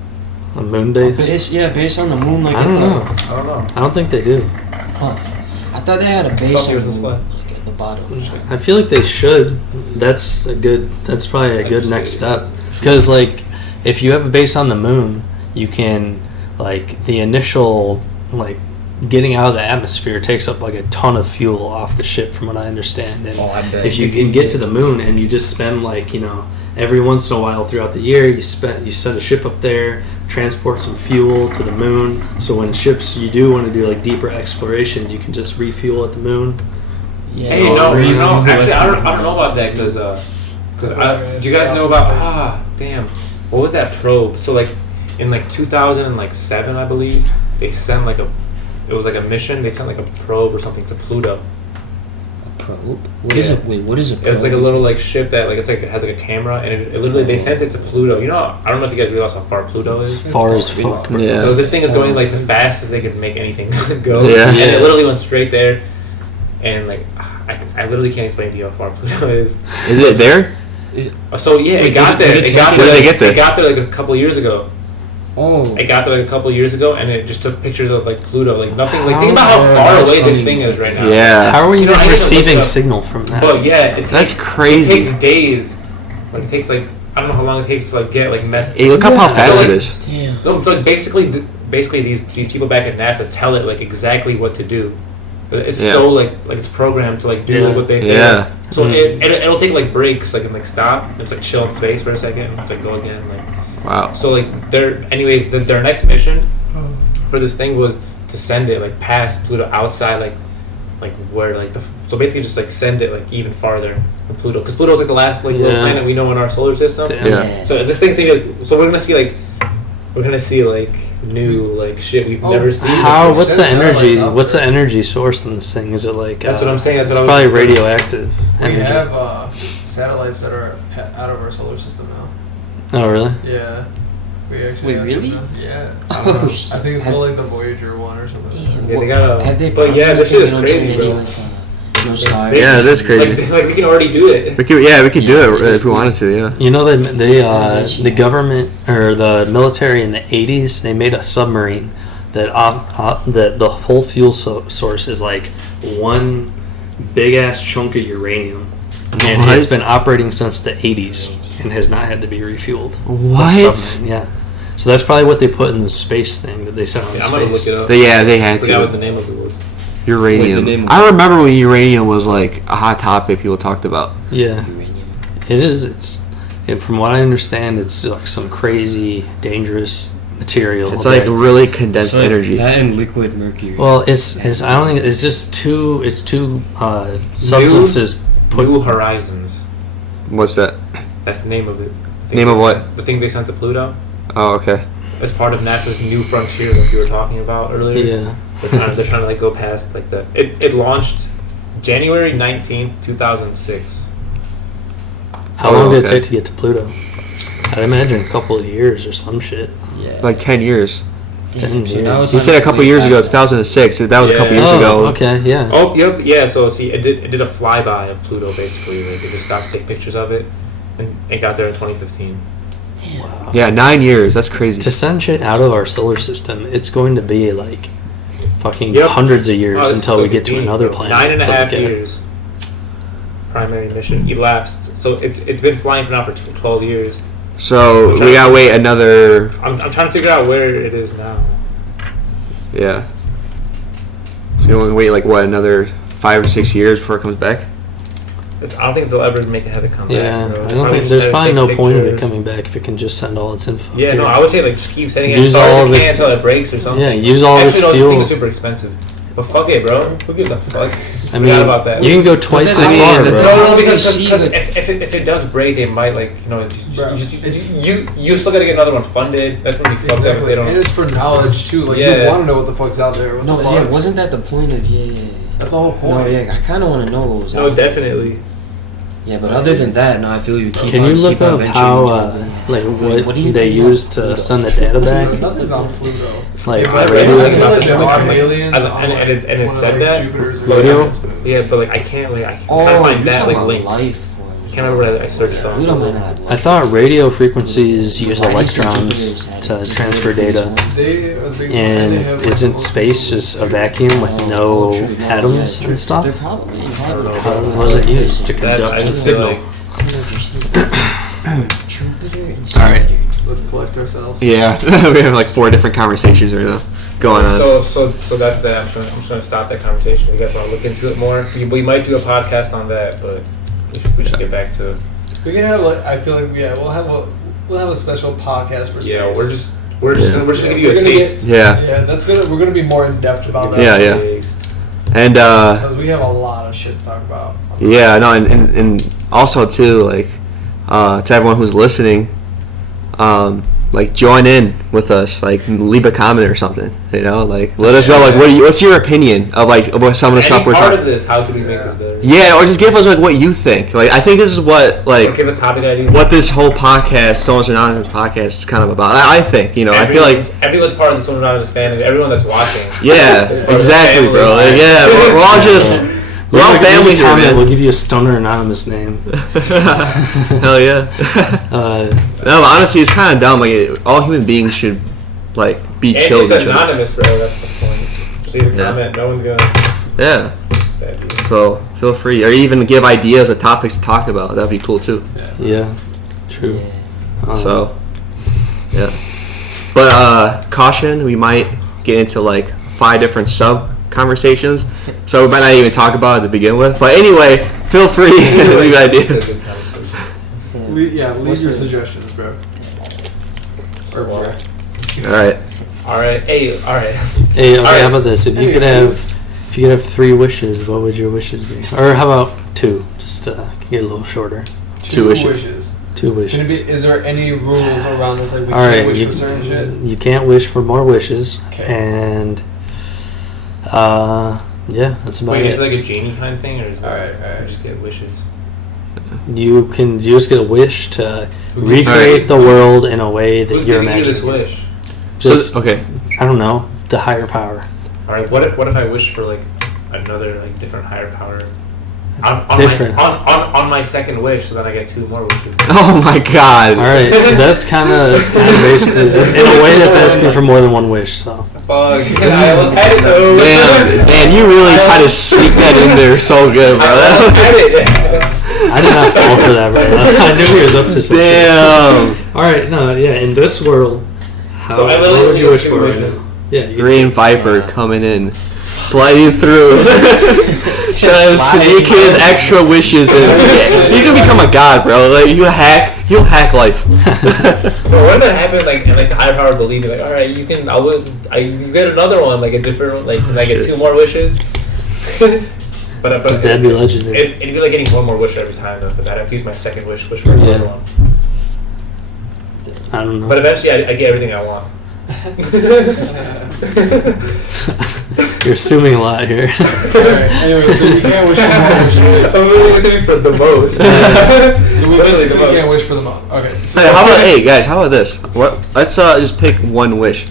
A moon base? Based on the moon. Like I don't know. I don't know. I don't think they do. I thought they had a base on the moon, like at the bottom. I feel like they should. That's probably a good next step. Because like, if you have a base on the moon, you can like the initial like getting out of the atmosphere takes up like a ton of fuel off the ship, from what I understand. And I bet. if you can get to the moon and you just spend like, you know, every once in a while throughout the year, you send a ship up there, transport some fuel to the moon. So when you do want to do like deeper exploration, you can just refuel at the moon. Yeah. Hey, no. Actually, I don't know about that because do you guys know about what was that probe? So like in like 2007, I believe they sent like it was like a mission. They sent like a probe or something to Pluto. Probe? What is it? Wait, what is a probe? It was like a little like ship that like it has like a camera, and it literally they sent it to Pluto. You know, I don't know if you guys realize how far Pluto is. As far as fuck. Yeah. So this thing is going like the fastest they could make anything go. Yeah. And it literally went straight there, and like I literally can't explain to you how far Pluto is. Is it there? So yeah, it got there. It got When did they get there? It got there like a couple years ago. Oh. It got there like a couple years ago, and it just took pictures of like Pluto. Like nothing. Like think about how far away this thing is right now. Yeah. How are we You know, I need to receiving look it up. signal from that? But yeah, That's crazy. It takes days. Like it takes like I don't know how long it takes to like get like messed. Hey, look up how fast So, it like, is. Damn. No, but basically basically these people back at NASA tell it like exactly what to do. It's Yeah. so like it's programmed to like do Yeah. what they say. Yeah. So it'll take like breaks, like and like stop, and like chill in space for a second, like go again, like. Wow. So like their next mission for this thing was to send it like past Pluto, outside like where like so basically just like send it like even farther than Pluto, because Pluto's like the last like little Yeah. planet we know in our solar system. Damn. Yeah. So this thing's so we're gonna see like new like shit we've never seen. How? before. What's the Send energy? satellites out What's the there. energy source in this thing? Is it like? That's what I'm saying, that's it's what I was probably thinking. radioactive We energy. have satellites that are out of our solar system now. Oh, really? Yeah. We actually Wait, have really? some now. Yeah. Oh, I think it's called like the Voyager 1 or something. Yeah, they got Have they but found yeah, this shit is anything crazy, on bro. any, no star? Yeah, it is crazy. Like we can already do it. We could do it if we wanted to. Yeah. You know the government or the military in the 80s, they made a submarine that that the whole fuel source is like one big ass chunk of uranium, and What? it's been operating since the 80s and has not had to be refueled. What? The submarine, yeah. So that's probably what they put in the space thing that they sent on Yeah, I'm gonna look space. it up. They I had forgot what to. the name of it was. Uranium. Wait, the name of I remember when uranium was like a hot topic people talked about. Yeah, Uranium. it is. And from what I understand, it's like some crazy, dangerous material. It's like that- really condensed It's like energy. That and liquid mercury. Well, it's I don't think it's just two substances put. New Horizons. What's that? That's the name of it. The Name thing of they what? sent- The thing they sent to Pluto. Oh, okay. As part of NASA's New Frontier that you were talking about earlier. Yeah. They're trying to like go past like the. It launched January 19th, 2006. How Oh, long did it okay. take to get to Pluto? I'd imagine a couple of years or some shit. yeah. Like 10 years. 10 So years. now it's He time said a to couple wait years ago, back. 2006. That was a couple Yeah. years Oh, ago. okay, yeah. Oh, yep, yeah. So see, it did a flyby of Pluto basically. Like it just stopped to take pictures of it, and it got there in 2015. Wow. Yeah, 9 years. That's crazy. To send shit out of our solar system, it's going to be like fucking Yep. hundreds of years Oh, this is until so we get to convenient, another bro. planet. 9.5 to look at. years. Primary mission elapsed. So it's been flying for now for 12 years. So we gotta wait another. I'm trying to figure out where it is now. Yeah. So you only wait like what, another 5 or 6 years before it comes back? I don't think they'll ever make it have it come Yeah, back. Bro. I It's don't think just there's have to probably take no point of it pictures. coming back if it can just send all its info. Yeah, here. no, I would say like just keep sending it Use as far all as of you can its- until it breaks or something. Yeah, use all Actually, its no, this fuel. thing is super expensive. But fuck it, bro. Who gives a fuck? I mean, Forgot about that. you can go twice as I mean, far, the- bro. No, because See, like- if it does break, they might like Bro, you still gotta get another one funded. That's gonna be fucked up if Exactly. they And don't. it's for knowledge too. Like Yeah. you want to know what the fuck's out there. What No, the yeah, fuck? wasn't that the point of yeah. That's the whole No, point. yeah, I kind of want to know what was No, out there. definitely. Yeah, but other than that, no, I feel you keep Can on, you look keep on up venturing how, into like, What do you they think is use on to Pluto? send the data back? Nothing's on Pluto. Like, Yeah, but radio? I feel like Like, there are like, aliens as a- on, and like, it- and it one of, said like, that? Jupiter's Radio? moons. Yeah, but like I can't like I'm Oh, trying to find you're that talking like about link. life forms. Can't remember what I searched on. Pluto might not have I life thought forms. radio frequencies use Why do you think electrons Jupiter's to had transfer these data. They are the big they And have, like, isn't the space most- just a vacuum with no true. No, atoms yeah, and stuff? They're probably How was it used to That, conduct I the just feel signal? like Jupiter and All right. Saturn. Let's collect ourselves. Yeah. We have like 4 different conversations right now going on. so that's that. I'm just gonna stop that conversation. You guys want to look into it more? We might do a podcast on that, but we should get back to. We can have like I feel like we'll have a special podcast for space. Yeah, we're just gonna give you We're a gonna taste. Yeah. Yeah, we're gonna be more in depth about that. Yeah, yeah. Taste. And Because we have a lot of shit to talk about. yeah, no, and also too, like, to everyone who's listening, like, join in with us, like, leave a comment or something, you know, like, let us know, like, what's your opinion of, like, about some of the Any stuff we're part talking. of this, how can we make this better? Yeah, or just give us, like, what you think. Like, I think this is what, Or like, give us topic ideas. what this whole podcast, So Much Anonymous podcast, is kind of about. I think, you know, I feel like, everyone's part of the Someone Anonymous family. Everyone that's watching. yeah, is part of the exactly, family. bro. Like, yeah, we're all just, we're all Leave a family here, comment, man. We'll give you a Stoner Anonymous name. Hell yeah. No, but honestly, it's kind of dumb. Like, all human beings should, like, be And chill it's with each other. anonymous, bro. That's the point. Just leave a Yeah. comment. No one's gonna Yeah. stab you. So feel free, or even give ideas of topics to talk about. That'd be cool too. Yeah, true. Yeah. So, yeah. But caution, we might get into like 5 different sub conversations, so we might not even talk about it to begin with. But anyway, feel free to leave ideas. It's a good conversation. Leave your suggestions, bro. Or bro. All right. Hey, alright. Hey, okay, Alright. how about this? If you could have 3 wishes, what would your wishes be? Or how about 2, just to get a little shorter. 2 wishes. 2 wishes. Can it be, is there any rules around this? Like we All can't right, wish for certain shit? you can't wish for more wishes, Okay. and yeah, that's about Wait, it. is it like a genie kind of thing, or is it Alright. just get wishes? You just get a wish to recreate Alright. the world in a way that Who's you're giving you this imagining. wish? Just So, okay. I don't know, the higher power. Alright, what if I wish for like another like different higher power? On Different. On my second wish, so then I get 2 more wishes. Oh my God. All right, that's kind of basically in a way that's asking for more than 1 wish. So Fuck, I almost had it though. Man, you really try to sneak that in there so good, bro. I almost had it. I did not fall for that, bro. I knew he was up to something. Damn. All right, no, yeah. In this world, So I what literally would you get wish 2 for right wishes. now? Yeah, you Green can- Viper coming in, sliding through, trying to sneak his extra wishes in. He's gonna become a god, bro. Like you'll hack life. But what if that happens like and like the higher power believe me like alright you can you get another one like a different like and I get 2 more wishes. but That'd be legendary. It'd be like getting 1 more wish every time though because I'd have to use my second wish for another Yeah. one. I don't know. But eventually I get everything I want. You're assuming a lot here. Alright, anyway, so you can't wish for more wishes. So I'm really listening for the most. So we Literally basically the most. can't wish for the most. Okay. So Hey, how about guys? How about this? Let's just pick 1 wish.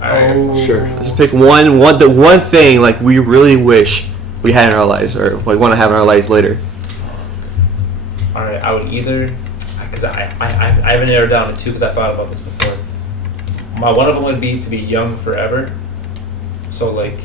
Alright. Sure. Let's pick the one thing like we really wish we had in our lives, or like want to have in our lives later. Alright, I would either because I haven't narrowed down to 2 because I thought about this before. One of them would be to be young forever. So like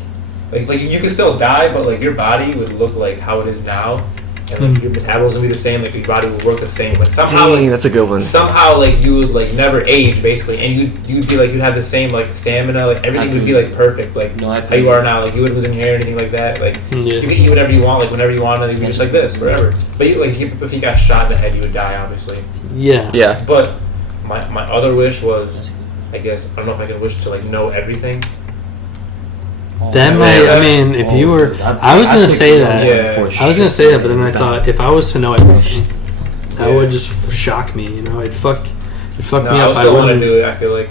you can still die, but like your body would look like how it is now, and like your metabolism would be the same. Like your body would work the same. But somehow, Dang, that's a good one. somehow like you would like never age basically, and you'd be like you'd have the same like stamina. Like everything would be like perfect, like No, I how you are now. Like you wouldn't lose any hair or anything like that. Like you could eat whatever you want, like whenever you want, and you'd be just like this forever. But you, like if you got shot in the head, you would die obviously. Yeah. Yeah. But my other wish was, I guess I don't know if I can wish to like know everything. That might. I mean, if you were, I was gonna say that. Yeah. I was gonna say that, but then I thought if I was to know everything, that would just shock me. You know, it'd fuck No, me I up. still want to wouldn't. do it. I feel like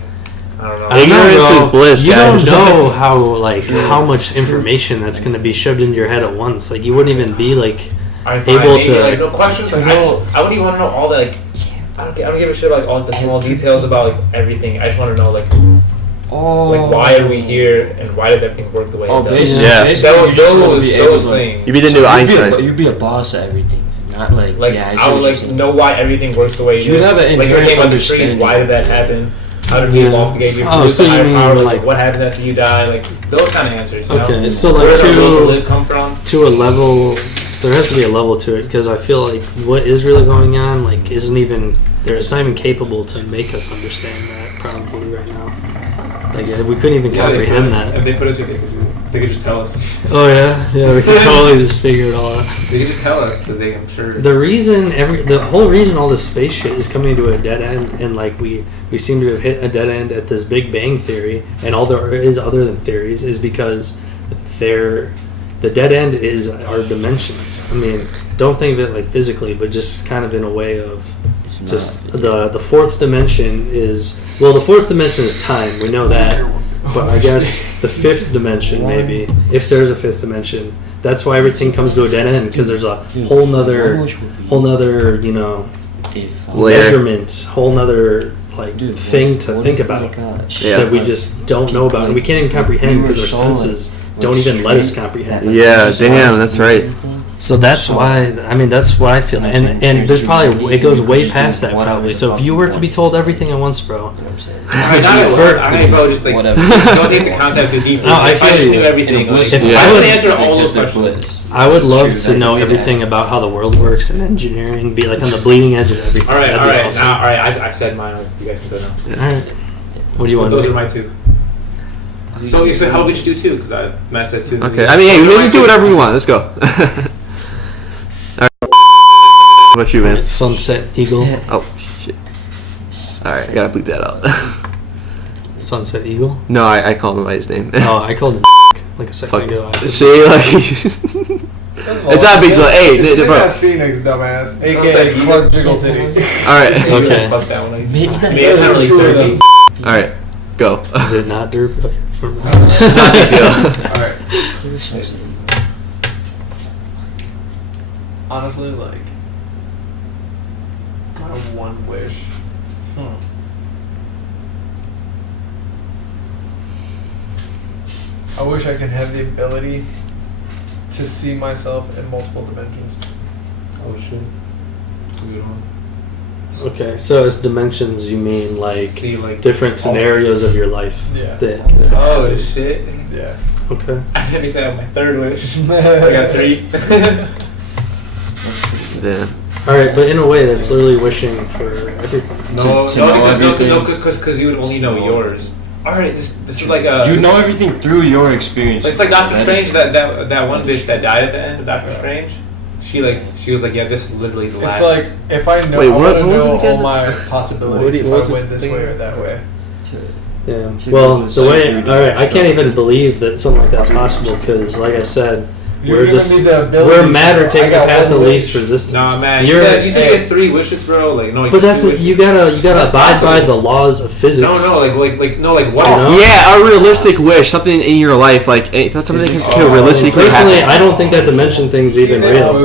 I don't know. I don't know, Ignorance bro. is bliss, You guys. don't know how much information that's gonna be shoved into your head at once. Like you wouldn't even be like. Alright, able maybe, to- like no questions. to Like, know- I wouldn't even want to know all that. Like I don't give a shit about all the small details about like everything. I just want to know like why are we here and why does everything work the way it does. basically, Yeah. basically you just wanna be able Those to- things. You'd be the new Einstein. You'd be a boss at everything, not like Like yeah. I would see what like you're saying. know why everything works the way it You'd is. have an Like you were saying about the trees, understanding. why did that happen? How did we Yeah. evolve to get here? Oh, Produce so a you higher mean, power? like- What happened after you die? Like those kind of answers. You Okay, know? so Where like did our will to to live come from? a level, there has to be a level to it because I feel like what is really going on like isn't even there. It's not even capable to make us understand that probably right now. Like we couldn't even comprehend that. If they put us here, they could just tell us. Oh yeah, we could totally just figure it all out. They could just tell us because I'm sure. The whole reason all this space shit is coming to a dead end, and like we seem to have hit a dead end at this Big Bang theory, and all there is other than theories is because the dead end is our dimensions. I mean, don't think of it like physically, but just kind of in a way of just the fourth dimension is the fourth dimension is time. We know that, but I guess the fifth dimension maybe if there's a fifth dimension. That's why everything comes to a dead end because there's a whole nother you know Layer. measurement, whole nother like thing to think about Yeah. that we just don't know about and we can't even comprehend because our senses don't even let us comprehend. Yeah, damn, that's right. So that's why that's what I feel, and there's probably it goes way past that probably. So if you were to be told everything at once, bro, Not at once. I'm gonna go just like Whatever. don't take the concept too deeply. No, I if I feel just you. knew everything, like, If if I I would- could answer all those questions. I would love to know everything about how the world works and engineering, be like on the bleeding edge of everything. All right, That'd all be right, awesome. now, all right. I've said mine. You guys can go now. All right. What do you want? Those to are my two. So how would you do two? Because I messed that too. Okay. I mean, hey, let's just do whatever we want. Let's go. All right. What about you, man? Sunset Eagle. Oh shit. All right, I gotta bleep that out. Sunset Eagle. No, I called him by his name. Oh, I called him like a second ago. See, like it's not a big deal. Hey, bro. Phoenix, dumbass. AKA Clark Jiggle Titty. All right. Okay. Fuck that one. Maybe not. Maybe it's not really dirty. All right. Go. Is it not derp? Okay. It's not a big deal. Alright. Honestly, like, my one wish. I wish I could have the ability to see myself in multiple dimensions. Oh shit. Good one. Okay, so as dimensions, you mean like See, like different scenarios of your life? Yeah. That Oh happen. shit. Yeah. Okay. I didn't make that my third wish. I got 3. Yeah. All right, but in a way, that's literally wishing for everything. No, To know everything. because you would only know yours. All right, this is like a. You know everything through your experience. It's like Doctor That Strange. is- That one bitch that died at the end of Doctor Strange. She was like, yeah, this is literally the It's last. like, if I know, Wait, I what want to was it know again? all my possibilities What if was I this went this thing? way or that way. Yeah. To Well, go the see way. through All right, I can't dimensions. even believe that something like that's possible because, like I said, You're we're giving just me the ability we're to- matter I taking the got path one of least wish. resistance. Nah, man. You're, You said you had 3 wishes, bro. Like no. but that's two wishes. you gotta That's abide by possible. the laws of physics. No, like what? You know? Yeah, a realistic wish, something in your life, like that's something that can realistically Personally, happen. I don't think that dimension thing's See, even they real. always-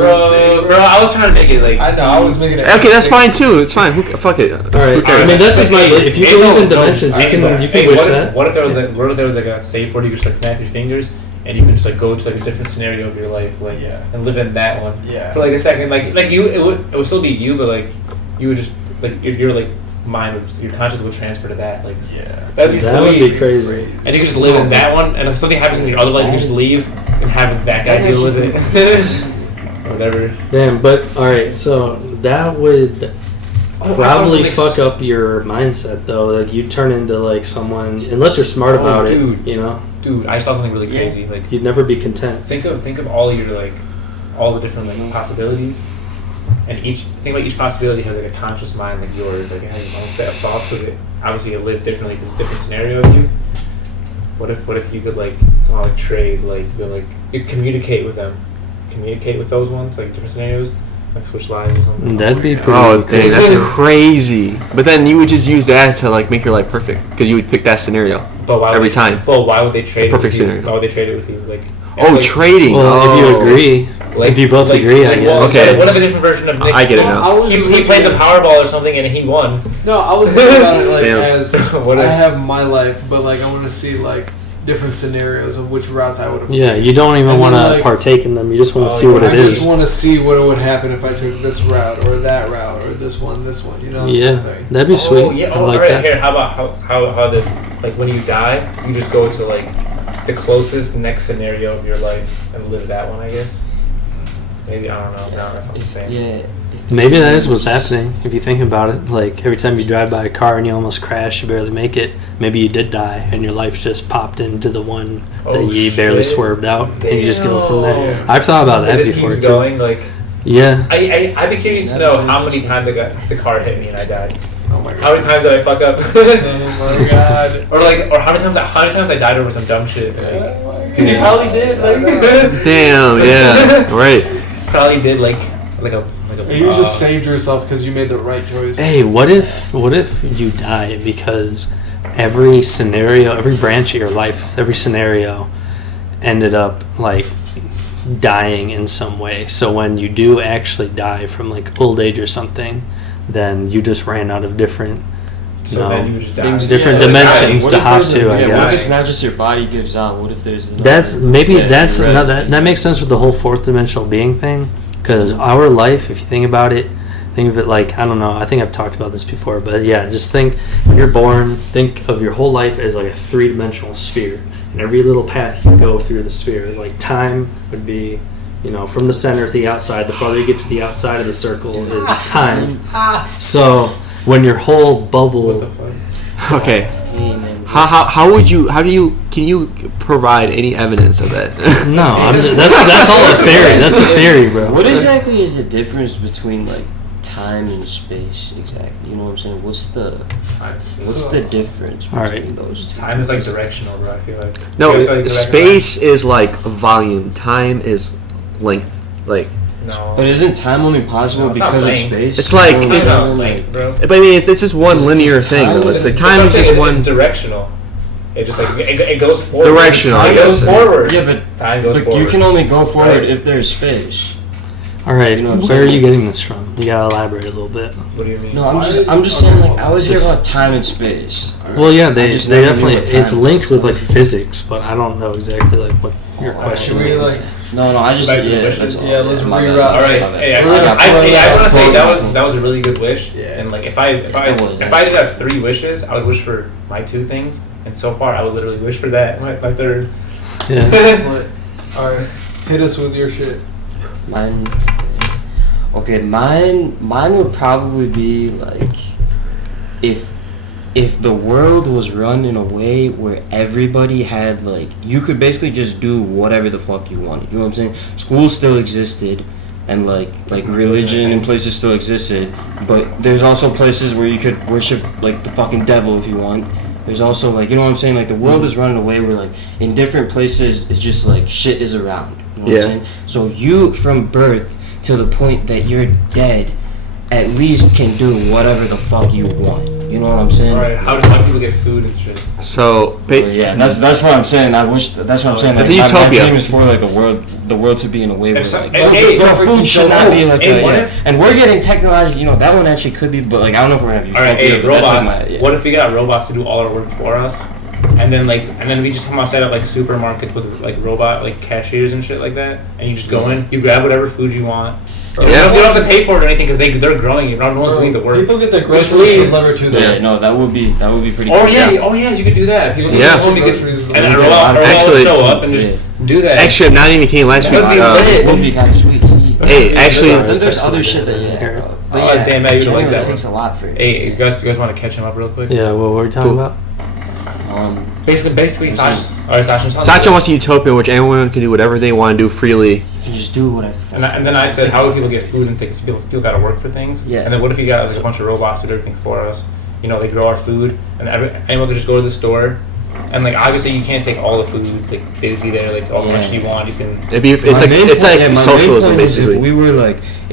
Bro, I was trying to make it like. I know, I was making it. Okay, that's fine too. It's fine. Fuck it. All right. Who cares? I mean, that's just my. If you Hey, believe in no, dimensions, you can Hey, wish what that. what if there was like a safe word you could just like snap your fingers and you can just like go to like a different scenario of your life, like Yeah. and live in that one Yeah. for like a second, like you it would still be you, but like you would just like your like mind would your conscious would transfer to that, like Yeah. that'd be That would sweet. be crazy. And you could just live in that one, and if something happens in your other life, you just leave and have that guy deal with it. Whatever. Damn, but all right. So that would probably something- fuck up your mindset, though. Like you turn into like someone, unless you're smart Oh, about dude. it. You know, Dude, I saw something really crazy. Like you'd never be content. think of all your like all the different like possibilities, and think about each possibility has like a conscious mind like yours, like it has its own set of thoughts because it lives differently. It's a different scenario of you. What if you could like somehow like trade you could communicate with them, communicate with those ones like different scenarios, like switch lives or something. That'd be pretty. Oh, cool. dang, that's crazy. But then you would just use that to like make your life perfect because you would pick that scenario. But why would every they- time. Well, why would they trade Perfect it with scenario. you? Why would they trade it with you? Like Oh, like, trading. Well, if you Oh. agree, if you both agree, I guess. Okay. What if a different version of Nick? I get it now. He played the Powerball or something and he won. No, I was thinking about it like Damn. as What I if- have my life, but like I want to see like different scenarios of which routes I would have. Yeah, you don't even And want then, to like- partake in them. You just want to Oh, see what I it just is. want to see what would happen if I took this route or that route or this one, you know? Yeah, kind of thing. that'd be sweet. Oh yeah. I Oh, like alright. that. Here, how about how this? Like when you die, you just go to like the closest next scenario of your life and live that one. I guess. Maybe I don't know. No, that's not the same. Yeah. Maybe that is what's happening. If you think about it, like every time you drive by a car and you almost crash, you barely make it. Maybe you did die, and your life just popped into the one that Oh, you barely shit. swerved out, and you just go from there. Damn. I've thought about It that just before keeps too. going. Like Yeah, I'd be curious to know how many times the car hit me and I died. Oh my god. How many times did I fuck up? Oh my god. or how many times I died over some dumb shit. Because you Yeah. probably did. Like Damn. Yeah. Right. probably did like a. You just saved yourself because you made the right choice. Hey, what if you die because every scenario, every branch of your life, every scenario ended up like dying in some way. So when you do actually die from like old age or something, then you just ran out of different So then you just die. different Yeah, dimensions what to if hop there's to, a- I yeah, what if guess. it's not just your body gives out? What if there's another? That's maybe Yeah, that's right. another, that makes sense with the whole fourth dimensional being thing, because our life, if you think about it, think of it like, I don't know, I think I've talked about this before, but yeah, just think when you're born, think of your whole life as like a three-dimensional sphere, and every little path you go through the sphere, like time would be, you know, from the center to the outside. The farther you get to the outside of the circle is time. So when your whole What bubble the fuck? Okay. Hey, man. Can you provide any evidence of that? No, that's all a theory. That's a theory, bro. What exactly is the difference between like time and space? Exactly, you know what I'm saying? What's the difference between Alright. those two? Time is like directional, bro. I feel like. No, You guys feel like space is like volume. Time is length. Like, No. But isn't time only possible No, it's not because of length. space? It's like- You know what I'm It's saying? not Like, length, bro. but I mean, it's just one It's linear just thing. time. Though. It's like That's time what is I'm just saying, one. It's directional. It just like it goes forward. Directional, I Time goes guess. forward. Yeah, but Time goes forward. you can only go forward Right. if there's space. All right, You know what I'm where are saying? you getting this from? You gotta elaborate a little bit. What do you mean? No, I'm just saying like I always hear about time and space. alright? Well, yeah, I they just never knew definitely what time it's linked with like physics, but I don't know exactly like what your question Should we is. No, I just Back to the yeah, wishes? that's all. Yeah, let's my bad. reroute. All right. My bad. Hey, I got want to say pulled. that was a really good wish. Yeah. And like if I It was, did have 3 wishes, I would wish for my 2 things. And so far, I would literally wish for that. My 3rd. Yeah. Alright, hit us with your shit. Mine. Okay, mine would probably be like if the world was run in a way where everybody had like you could basically just do whatever the fuck you wanted. You know what I'm saying? School still existed and like religion and places still existed, but there's also places where you could worship like the fucking devil if you want. There's also like, you know what I'm saying, like the world is run in a way where like in different places it's just like shit is around. You know what I'm saying? So you from birth to the point that you're dead at least can do whatever the fuck you want. You know what I'm saying? Alright, how do people get food and shit? So, Well, yeah, that's what I'm saying. I wish that's what I'm saying. It's Like, a my utopia. dream is for like the world to be in a way where so- like and hey, food should not be like hey, a, what yeah. if- And we're getting technology. You know that one actually could be, but like I don't know if we're gonna have Alright, utopia. hey, but that's, like, robots. my- yeah. What if we got robots to do all our work for us? And then we just come outside of like supermarkets with like robot like cashiers and shit like that, and you just go in, you grab whatever food you want. You Yeah. don't have to pay for it or anything because they're growing it. No one's doing the work. People get their Just groceries leave. delivered to Yeah, them. no, that would be pretty. Oh cool. yeah, you could do that. People can Yeah. just home, you could- Groceries and a delivered. robot will Actually- show up and just do that. actually, not even came last week. That'd be It would be kind of sweet. Hey, actually, Then there's other shit that yeah. But Oh, yeah, damn, man, you don't like generally that it takes a lot for it. Hey, you guys want to catch him up real quick? Yeah, what were we talking Cool. about? Basically, Sasha. Alright, Sasha. Sacha wants a utopia in which anyone can do whatever they want to do freely. You can just do whatever. And then I said, how do people get food and things? People got to work for things. Yeah. And then what if you got like a bunch of robots to do everything for us? You know, they grow our food, and anyone could just go to the store. And like obviously you can't take all the food. Like they would be there, like how much you want. You can. It'd be, it's My like main it's point- like yeah, my main socialism point is basically.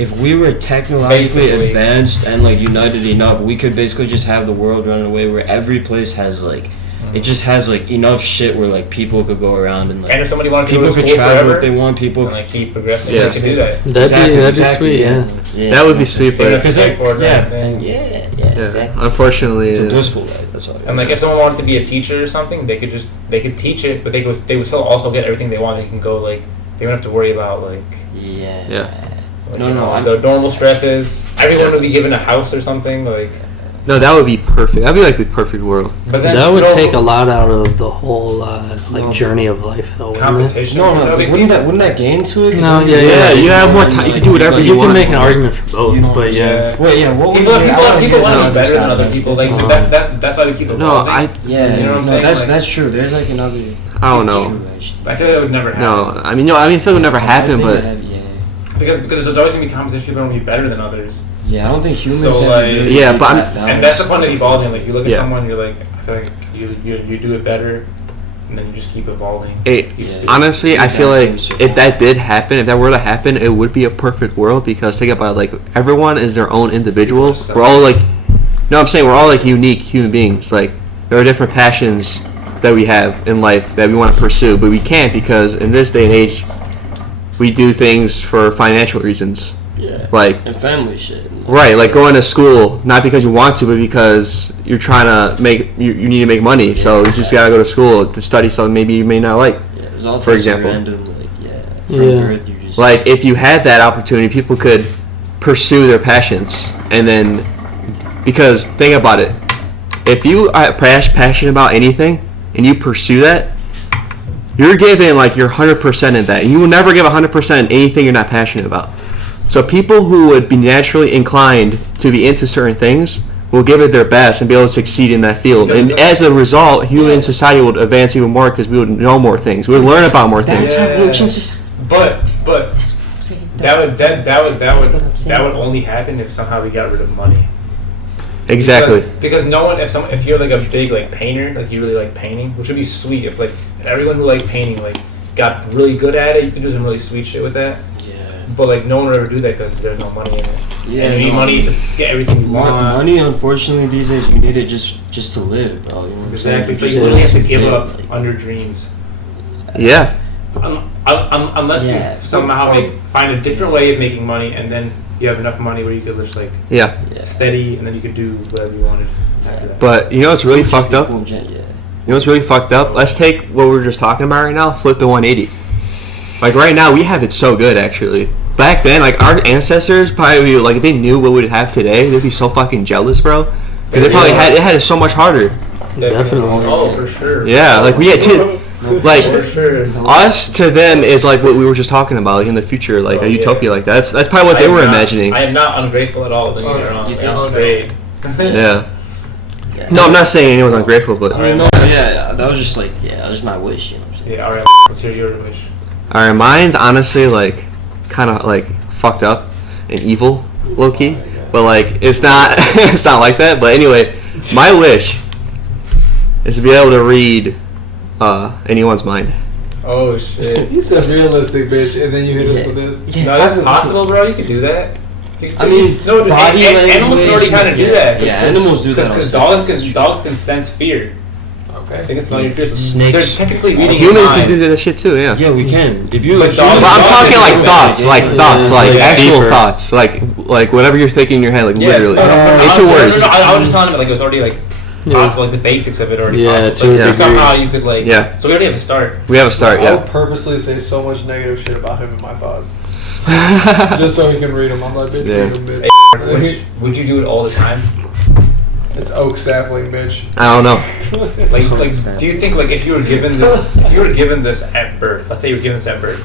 if we were technologically Basically. advanced and like united enough, we could basically just have the world run away where every place has like it just has like enough shit where like people could go around and like And if somebody wanted to go people to could school travel forever, if they want. People and like keep progressing, Yeah. they can do that. That'd be sweet, yeah. That would be sweet, Yeah, but Because Pay for it and yeah, everything. and yeah, yeah, exactly. unfortunately, It's a blissful life. That's all. And like if someone wanted to be a teacher or something, they could teach it, but they would still also get everything they want. They can go like they don't have to worry about like yeah. yeah. No, no, the normal stresses. Everyone would be given a house or something like. No, that would be perfect. That'd be like the perfect world. But then That would no take a lot out of the whole like journey of life, though. Wouldn't it? competition. No, You know, they wouldn't that gain to it? 'Cause No, then yeah, Yeah, yeah. you have more time. You can do whatever You you can want. make an argument for both, You know what but I'm yeah. Wait, yeah. What was People it? I wanna people hear want to the be better than other other side. people. Like that's why we keep evolving. No, I Yeah, You know what I'm no, saying? that's Like- that's true. There's like another. I don't It's know. true, actually. I feel like that would never happen. No, I mean I feel it would never happen, I but think that, yeah. Because there's always gonna be competition. People are gonna be better than others. Yeah, I don't think humans So, have like- the ability Yeah, to but I'm- that balance. And that's the point of evolving. Like you look at Yeah. someone, you're like, I feel like you do it better, and then you just keep evolving. it, Yeah. honestly, I feel like Exactly. if that did happen, if that were to happen, it would be a perfect world because think about it, like everyone is their own individual. We're all like, no, I'm saying we're all like unique human beings. Like there are different passions that we have in life that we want to pursue, but we can't because in this day and age, we do things for financial reasons. Yeah. Like And family shit. right, like going to school not because you want to, but because you're trying to make you need to make money. So you just gotta go to school to study something maybe you may not like. Yeah, there's all For types of example. random, like, yeah. From Yeah. birth, you just Like if you had that opportunity, people could pursue their passions, and then because think about it, if you are passionate about anything and you pursue that, you're giving like your 100% in that, and you will never give 100% in anything you're not passionate about. So people who would be naturally inclined to be into certain things will give it their best and be able to succeed in that field. And as a result, human society would advance even more because we would know more things. We would learn about more things. That's how ancient society. But that would only happen if somehow we got rid of money. Exactly. Because no one, if you're like a big like painter, like you really like painting, which would be sweet if like everyone who liked painting like got really good at it, you could do some really sweet shit with that. Yeah. But like no one would ever do that because there's no money in it. Yeah. And you need money to get everything you want. Money, unfortunately, these days you need it just to live, bro. You know what I'm saying? Exactly. So you literally have to give up on your dreams. Yeah. Unless you somehow find a different way of making money, and then you have enough money where you could just like steady, and then you could do whatever you wanted after that. But you know what's really fucked up? You know what's really fucked up? Let's take what we were just talking about right now, flip it 180. Like right now, we have it so good actually. Back then, like our ancestors probably like if they knew what we'd have today, they'd be so fucking jealous, bro. Because they probably had it so much harder. Definitely. Oh, for sure. Yeah, like we had to. Like For sure. us to them is like what we were just talking about, like in the future, like a utopia like that. That's probably what they were imagining. I am not ungrateful at all. Don't get me wrong. It's great. Yeah. No, I'm not saying anyone's ungrateful, but I mean, no, that was just like, that was my wish, you know what I'm saying? Yeah, alright, let's hear your wish. our mine's honestly like kind of like fucked up and evil, low key. But like it's not it's not like that. But anyway, my wish is to be able to read anyone's mind. Oh shit. You said realistic, bitch, and then you hit us with this. No, that's possible, bro. You could do that. I mean, no, body animals can already kind of do that. Yeah, animals do that. Because dogs can sense fear. Okay. They can smell your fear. So Snakes. they're technically reading Humans your can mind. do that shit too. Yeah. Yeah, we can. If you, But if you dogs- But I'm talking like thoughts, like actual Deeper. thoughts, like whatever you're thinking in your head, like Yes, literally. It's Into words. I was just telling him like it was already like possible, like the basics of it already Yeah, possible. to a So degree. somehow you could like. Yeah. So we already have a start. We have a start. I Yeah. would purposely say so much negative shit about him in my thoughts, just so he can read them. I'm like, bitch, Yeah. read them, bitch. Would you do it all the time? It's oak sapling, bitch. I don't know. Like, do you think like if you were given this at birth? Let's say you were given this at birth.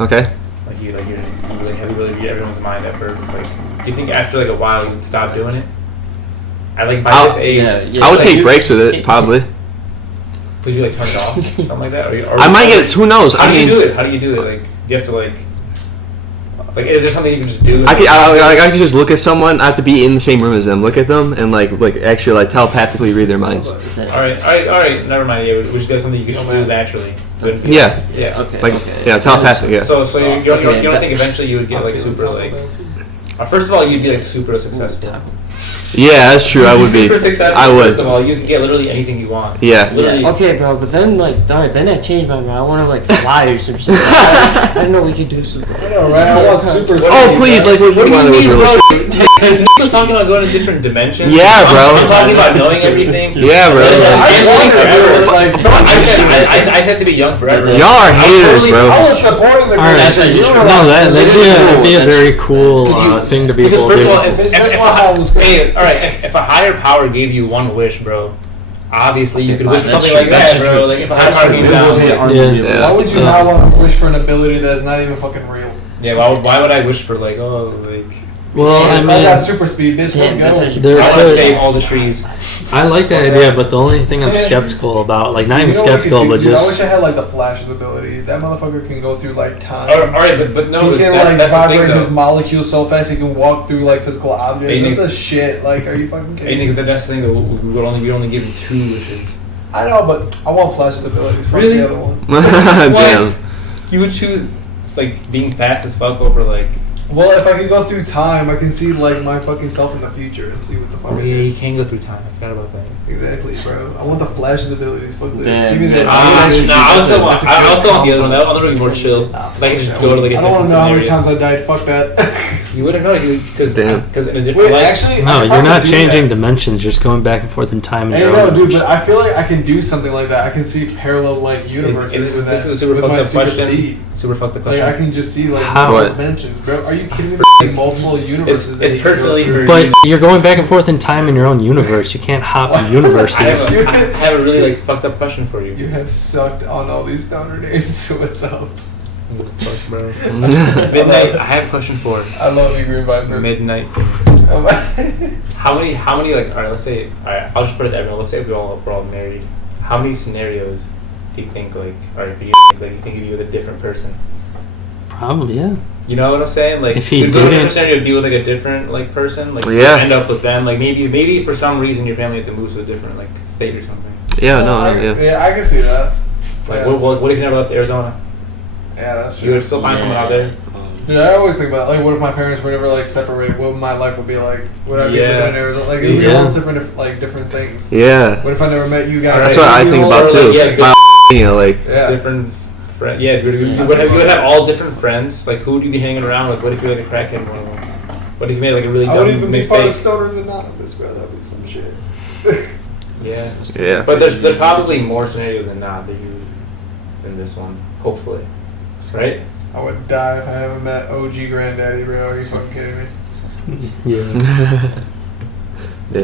Okay. Like you like have you really read everyone's mind at birth? Like, do you think after like a while you would stop doing it? By this age, I would take breaks with it, probably. would you like turn it off, something like that? Or I might get. Who knows? How I do you mean, do it? How do you do it? Like, do you have to like is there something you can just do? I could just look at someone. I have to be in the same room as them. Look at them and like actually like telepathically read their minds. All right. Never mind. Yeah, we just have something you can just do naturally. Yeah. Yeah. Okay. Like yeah, telepathic. Yeah. So you don't think eventually you would get like super like. First of all, you'd be like super successful. Yeah, that's true. I would be. Super successful. I would. First of all, you can get literally anything you want. Yeah. Literally. Okay, bro, but then then I changed my mind. I want to like fly or some shit. I didn't know we could do something. I know, right? I want super. Oh please, like what What do you you wanted was mean, really. bro? Because Nick was talking about going to different dimensions. Yeah, bro. I'm talking about knowing everything. Yeah, bro. And living forever. like, I said to be young forever. Y'all are haters, bro. I was supporting the All right, girl. You know no, what? that'd be a very cool thing to be Because able to first do. of all, if That's not how it was. hey, all right, if a higher power gave you one wish, bro, obviously you Okay, could fine, wish for that's something true, like that's that, bro. true. Like if a higher power came down. Yeah. Why would you not want to wish for an ability that's not even fucking real? Yeah, why would I wish for like Well, I If I got mean, super speed, bitch, Damn, that's let's go. actually- there I want to could. save all the trees. I like that idea, but the only thing I'm skeptical about, like not even You know what we could skeptical, do? but Dude, I wish just I had like the Flash's ability. That motherfucker can go through like time. All right, but no, He can that's like the thing vibrate his though. molecules so fast he can walk through like physical objects. Hey, That's Nick. the shit. Like, are you fucking I kidding? think that's the thing though. We only give him 2 wishes. I know, but I want Flash's abilities. Fuck Really? the other one. Damn. What? You would choose like being fast as fuck over like. Well, if I could go through time, I can see like my fucking self in the future and see what the fuck. Oh it yeah, is. you can go through time. I forgot about that. Exactly, bro. I want the Flash's abilities. Fuck this. Damn, Give me man. the. I also want the other one. That one would be more chill. Like you just go to like a I don't want different to know how many scenario. times I died. Fuck that. You wouldn't know because Damn. in a different Wait, life. actually, no, I you're not could do changing that. dimensions, just going back and forth in time. Hey, And no, dude, but I feel like I can do something like that. I can see parallel like universes with this that. is a super with fucked my up super question. speed. Super fucked up Like question. I can just see like How? multiple What? dimensions, bro. Are you kidding me? Like, multiple universes. that It's you can go personally through. for But you're going back and forth in time in your own universe. You can't hop What? universes. I have a really like fucked up question for you. You have sucked on all these stoner names. So what's up? Fuck, bro. Midnight. I have a question for I love you, Green Viper. Midnight How many like? All right, let's say. All right, I'll just put it to everyone. Let's say we're all married. How many scenarios do you think like? Or if you like, you think you'd be with a different person? Probably, yeah. You know what I'm saying? Like, if he you'd didn't, be with a scenario, you'd be with like a different like person. Like, Yeah. you end up with them. Like maybe for some reason your family had to move to a different like state or something. Yeah, Yeah, I can see that. Like, Yeah. what if you never left Arizona? Yeah, that's You true. would still find someone out there. Dude, I always think about like, what if my parents were never like separated? What my life would be like? Would I be Yeah. living in Arizona? Like, See, it'd be yeah. all different things. Yeah. What if I never met you guys? That's what I It'd be think all about different too. things. Yeah, You know, like Yeah. Different friends. Yeah, dude, you would have all different friends. Like, who would you be hanging around with? What if you're like a crackhead in one of them? What if you made like a really I would dumb even be part of mistake? Stoners Anonymous, bro. That'd be some shit. Yeah. yeah. But there's probably more scenarios than not that you than this one. Hopefully, right? I would die if I haven't met OG Granddaddy, bro. Are you fucking kidding me? yeah. Yeah.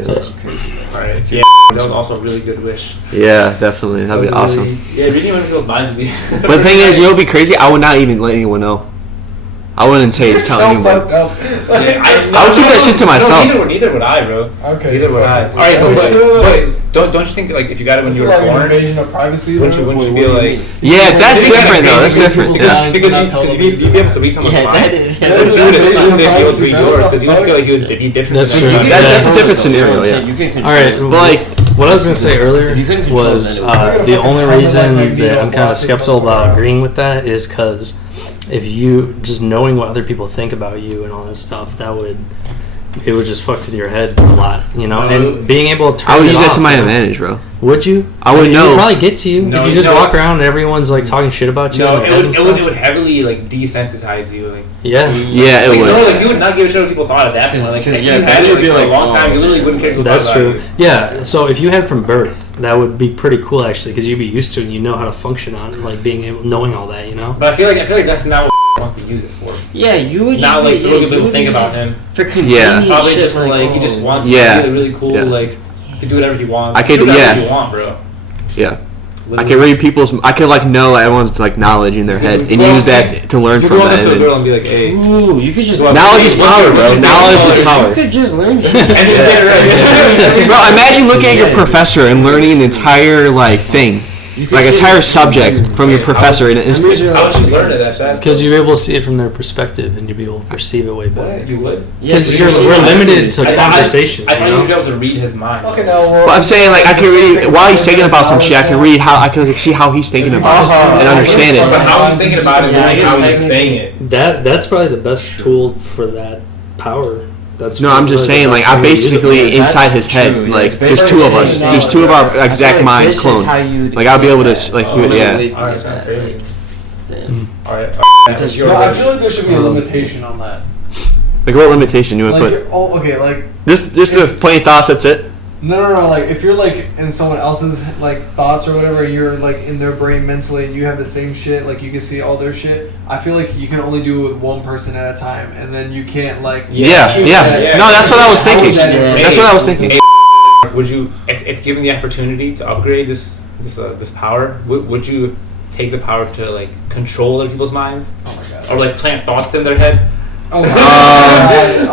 All right. Yeah. That was also a really good wish. Yeah, definitely. That'd be That was awesome. Yeah, reading other people's minds would be. But the thing is, you know, what'd be crazy. I would not even let anyone know. I wouldn't say It's tell so anyone. fucked up. Like, I would keep that shit to myself. Neither would I, bro. Okay. Neither would I. All right, but don't you think like if you got it when It's you were like an born, invasion of privacy. wouldn't you be like? Yeah, that's different though. That's different. Because Yeah. you'd be able to read someone's mind. that is. Yeah, But you would assume that you would privacy, read bro. yours because you don't feel like you would be different. That's than true. them. That's a different scenario, yeah. You can All right, control but it. like what I was gonna say earlier If you couldn't control was it, then it would- the only Like reason Magneto that I'm kind of blocks his skeptical motherfucker about out. agreeing with that is because if you just knowing what other people think about you and all this stuff, it would just fuck with your head a lot, you know. And being able to turn I would it use that off, to my advantage, bro. Would you? I would It know. would probably get to you No, if you just no. walk around and everyone's like talking shit about you. No, in your head and it stuff. would heavily like desensitize you. Like, Yeah. Yeah, it like, would. no, like you would not give a shit what people thought at that point. Like, if you yeah, had it it would like, be for a like, long time, oh, you literally wouldn't care what people That's thought about true. you. Yeah. So if you had it from birth, that would be pretty cool actually, because you'd be used to it and you know how to function on it, like being able, knowing all that, you know. But I feel like that's not what wants to use it for. Yeah, you would Not just like be, the yeah, way you people would think be about him. for convenience. Yeah. Probably shit, just like he just wants Yeah. to be really cool. Yeah. Like he can do whatever he wants. I could- do whatever yeah. you want, bro. Yeah. I can read people's. I can like know everyone's like knowledge in their head and use that to learn You from go up that. to a And girl then, and be like, "Hey." Ooh, you could just knowledge is power, bro. Knowledge is power. You could just learn shit. And just get it right. Bro, imagine looking at your professor and learning an entire like thing, You could like sit entire there- subject from your professor in an Memories instant. are How like would you learn it that fast? Because you're able to see it from their perspective and you'd be able to perceive it way What? better. You would? Yeah, Because you're we're limited to I- conversation. I thought you you'd be know? able to read his mind. Okay, now we're. But I'm saying like I can read while he's thinking about some shit. I can read how I can like, see how he's thinking about it and understand But it. how he's thinking about it, Yeah, I and guess how he's technically- saying it. That's probably the best tool for that power. That's No, I'm just really saying the like best I'm tool to use it for. basically That's inside his head. true, yeah. Like It's there's basically two of us. saying There's two of our I feel exact like minds this is cloned. how you'd Like I'll be get able to that. like Oh, yeah. ways to Alright, get sounds that. crazy. Damn. Alright, that's your No, I wish. feel like there should be a limitation on that. Like what limitation you would Like, put? okay, like Just the plain thoughts. That's it. no. Like if you're like in someone else's like thoughts or whatever, you're like in their brain mentally, and you have the same shit. Like you can see all their shit. I feel like you can only do it with one person at a time, and then you can't like. Yeah, keep yeah. that- No, that's what I was How is thinking. that Yeah. That's what I was thinking. Hey, would you, if given the opportunity to upgrade this power, would you take the power to like control other people's minds, Oh my god. or like plant thoughts in their head? Oh my god.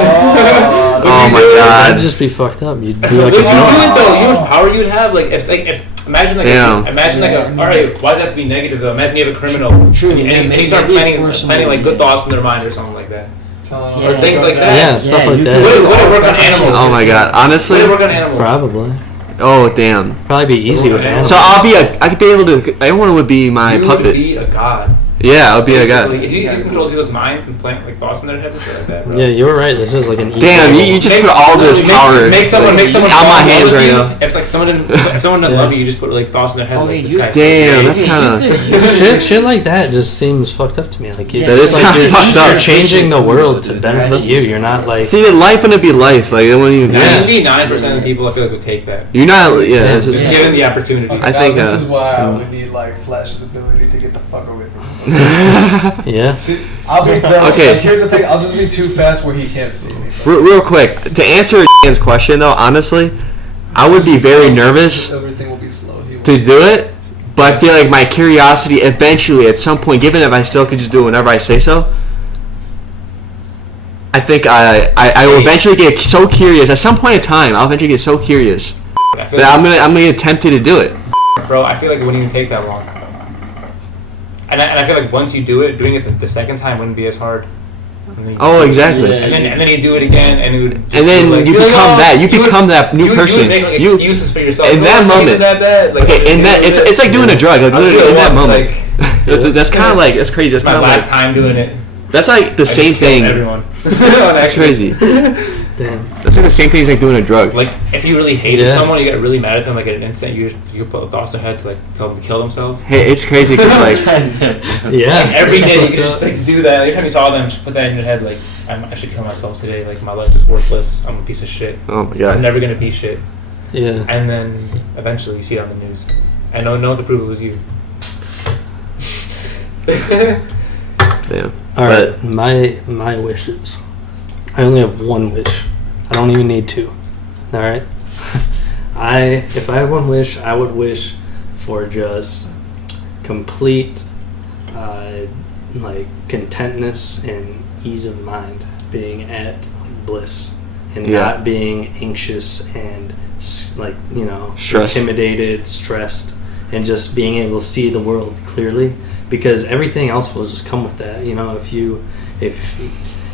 Oh my That'd god. just be fucked up. You'd be Would like, you do a drunk. it though? You know how much power you would have? Like if imagine like Damn. all right, why does that have to be negative though? Imagine you have a criminal, True, and maybe you start it's planning for some like good reason. thoughts in their mind or something like that. Telling Or them things about like that. Yeah, stuff like you that. Would it work on animals? Oh my god. Would Honestly. it work on animals? Probably. Oh damn. Probably be easy with animals. So I could be able to. Everyone would be my You puppet. would be a god. Yeah, I would be a Basically, guy. if you control people's minds and plant like thoughts in their head and shit like that, bro. Yeah, you were right. This is like an Damn, you just put all this power Make someone out my fall in love hands with right you. now. If like someone didn't love you, you just put like thoughts in their head Oh, like this you- guy's Damn, so that's gay. kind of. shit like that just seems fucked up to me. Like Yeah, That is like kinda you're, fucked you're up. changing the world to benefit you. You're not like See, the life wouldn't be life. Like it wouldn't even. Yeah. 99% of people I feel like would take that. You're not. Yeah. It's Just just, given the opportunity. Okay, I now think, this is why I would need like Flash's ability to get the fuck away from me. yeah. See, I'll be bro, Okay. like, here's the thing. I'll just be too fast where he can't see me. real quick, to answer Dan's question though, honestly, I would be very nervous Everything will be slow. He will to do it, But I feel like my curiosity eventually, at some point, given if I still could just do it whenever I say so, I think I will eventually get so curious. At some point in time, I'll eventually get so curious that I'm gonna get tempted to do it. Bro, I feel like it wouldn't even take that long. And I feel like once you do it, doing it the second time wouldn't be as hard. Oh, exactly. Yeah. And then you do it again, and it would. And then like, you become that. You become that new person. You would make like, excuses for yourself. In that moment. That bad. Like, Okay, in that it's like doing a drug. Like literally in that moment. Like, That's kind of like that's crazy. That's my kind of last like time doing it. that's like the same just killed thing. Everyone. That's crazy. Damn. That's like the same thing as like doing a drug. Like if you really hated Yeah. someone, you get really mad at them. Like at an instant, you put thoughts in their head to like tell them to kill themselves. Hey, it's crazy because like Yeah. Every day you could just like do that. Every time you saw them, just put that in your head. Like I should kill myself today. Like my life is worthless. I'm a piece of shit. oh my I'm god. never gonna be shit. Yeah. And then eventually you see it on the news. And no one could prove it was you. Damn. All right, my wishes. I only have one wish. I don't even need two. All right. If I had one wish, I would wish for just complete, like contentness and ease of mind, being at like, bliss, and Yeah. not being anxious and like Stressed. intimidated, stressed, and just being able to see the world clearly. Because everything else will just come with that. You know, if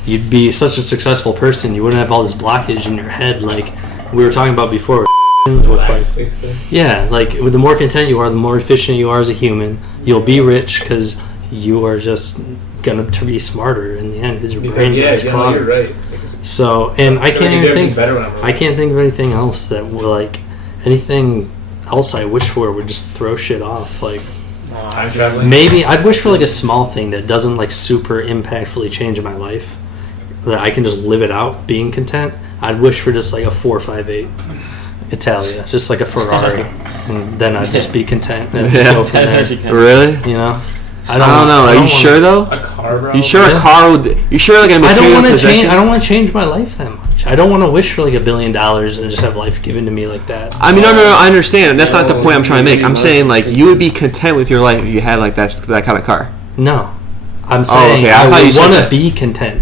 you'd be such a successful person, you wouldn't have all this blockage in your head, like we were talking about before. With like, Basically. yeah, like the more content you are, the more efficient you are as a human. You'll be rich because you are just gonna be smarter in the end because your brain's always clogged. You're right. So, and I can't even think. Better when I'm I can't think of anything else that would like anything else I wish for would just throw shit off. Like time traveling. maybe I'd wish for like a small thing that doesn't like super impactfully change my life. That I can just live it out being content. I'd wish for just like a 458 Italia, just like a Ferrari, and then I'd just be content and just go from there. Really? You know, I don't know. Are you sure though? A car, bro. You sure Yeah. a car would? You sure like a I material don't want to possession? change. I don't want to change my life that much. I don't want to wish for like $1 billion and just have life given to me like that. I mean, no. I understand. That's not the point I'm trying to make. I'm saying like you would be content with your life if you had like that kind of car. No, I'm saying okay. I thought I you would said want to that. be content,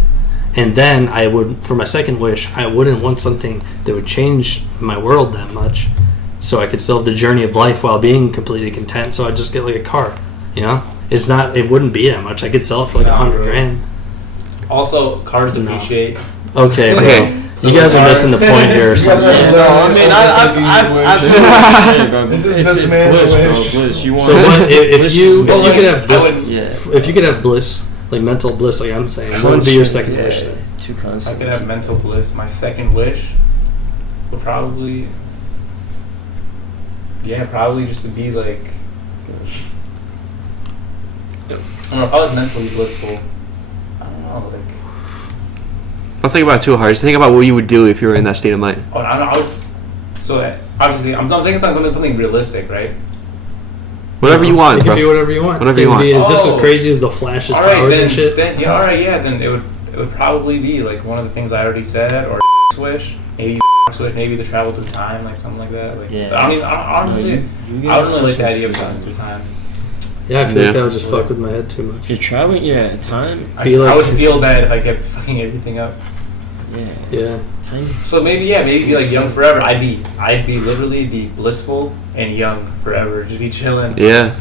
and then I would, for my second wish, I wouldn't want something that would change my world that much, so I could still have the journey of life while being completely content. So I'd just get like a car. You know, it's not. It wouldn't be that much. I could sell it for like Nah, $100 bro. grand. Also, cars depreciate. Okay, bro. Okay. You guys are missing the point here or something. This is this man's wish. So what, if you could have I bliss, would- if you could have bliss, like mental bliss, like I'm saying, what would be your second wish then? Two If I concepts. could have mental bliss, my second wish would probably, probably just to be like, I don't know, if I was mentally blissful, I don't know, like, Don't think about it too hard. Just think about what you would do if you were in that state of mind. oh, I would, so obviously, I'm thinking something realistic, right? Whatever you want, It can bro. be whatever you want. Whatever it you can be want. just as Oh. crazy as the Flash's Alright, powers then, and shit. then it would probably be like one of the things I already said, or wish, maybe wish, maybe the travel through time, like something like that. Like, Yeah. but I don't even, honestly, I don't really like the idea of traveling through time. Yeah, I feel Yeah. like that would just fuck with my head too much. You're traveling, yeah, time. Be like- I would feel bad if I kept fucking everything up. Yeah. Yeah. Time. So maybe be like young forever. I'd be literally be blissful and young forever. Just be chilling. Yeah.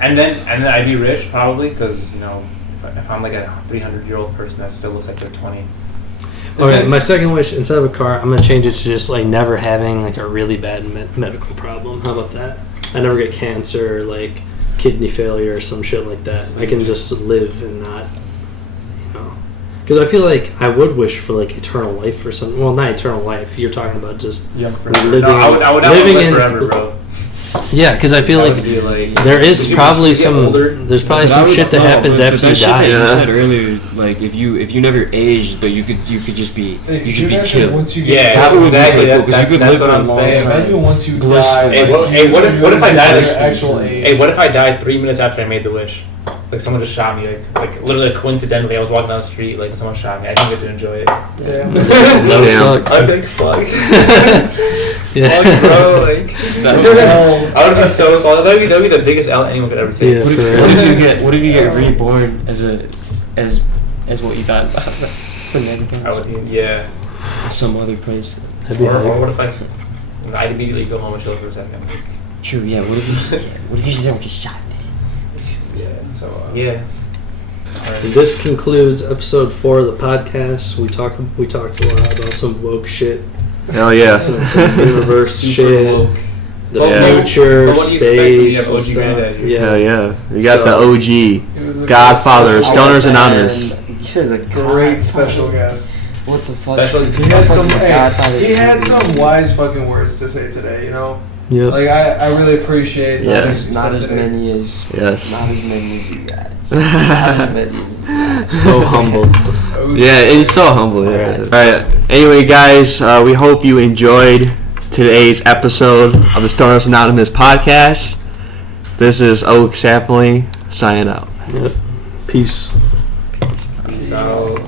And then I'd be rich probably because if I'm like a 300-year-old person that still looks like they're 20. Okay, my second wish, instead of a car, I'm gonna change it to just like never having like a really bad medical problem. How about that? I never get cancer, or, like kidney failure, or some shit like that. I can just live and not, because I feel like I would wish for like eternal life or something. Well, not eternal life. You're talking about just Young forever. living. No, I would living live in forever, bro. Yeah, because I feel That like would be like there is would you probably get older? there's probably some shit that happens after you die. You said earlier, like if you never aged, but you could just be killed. Once you Yeah, get That would be exactly. really cool, 'cause you could That's live what for a I'm long saying. time. imagine once you Blissful. die. Hey, what if I died? Your actual age. Hey, what if I died 3 minutes after I made the wish? Like someone just shot me, like literally coincidentally, I was walking down the street, like someone shot me. I didn't get to enjoy it. Damn. That would Damn. suck. I think fuck. Yeah. Fuck, bro. Like, I would be so salty. That would be the biggest L anyone could ever take. Yeah, What for real. if you get reborn as what you thought about when you had I would, yeah. some other place? That'd be Or hype. what if I'd immediately go home and chill for a second. True. Yeah. What if you just don't get shot? Yeah. So yeah. This concludes episode 4 of the podcast. We talked a lot about some woke shit, Hell yeah. some universe shit, woke. the Yeah. future, But what do you expect when you space, have and OG stuff. Granddad here? Hell Yeah. yeah. We got So- the OG, It was a Godfather, great special- Stoners Anonymous. You said the Great special guest. What the fuck? Special. He had some. Godfather He had TV. some wise fucking words to say today. You know, Yeah. like I really appreciate. Yeah. that Not as today. many as Yes. not as many as you guys. Not as many as you guys. So humble. Yeah, it's so humble. Yeah. All right. Anyway, guys, we hope you enjoyed today's episode of the Stoners Anonymous podcast. This is Oak Sapling signing out. Yep. Peace. Peace out.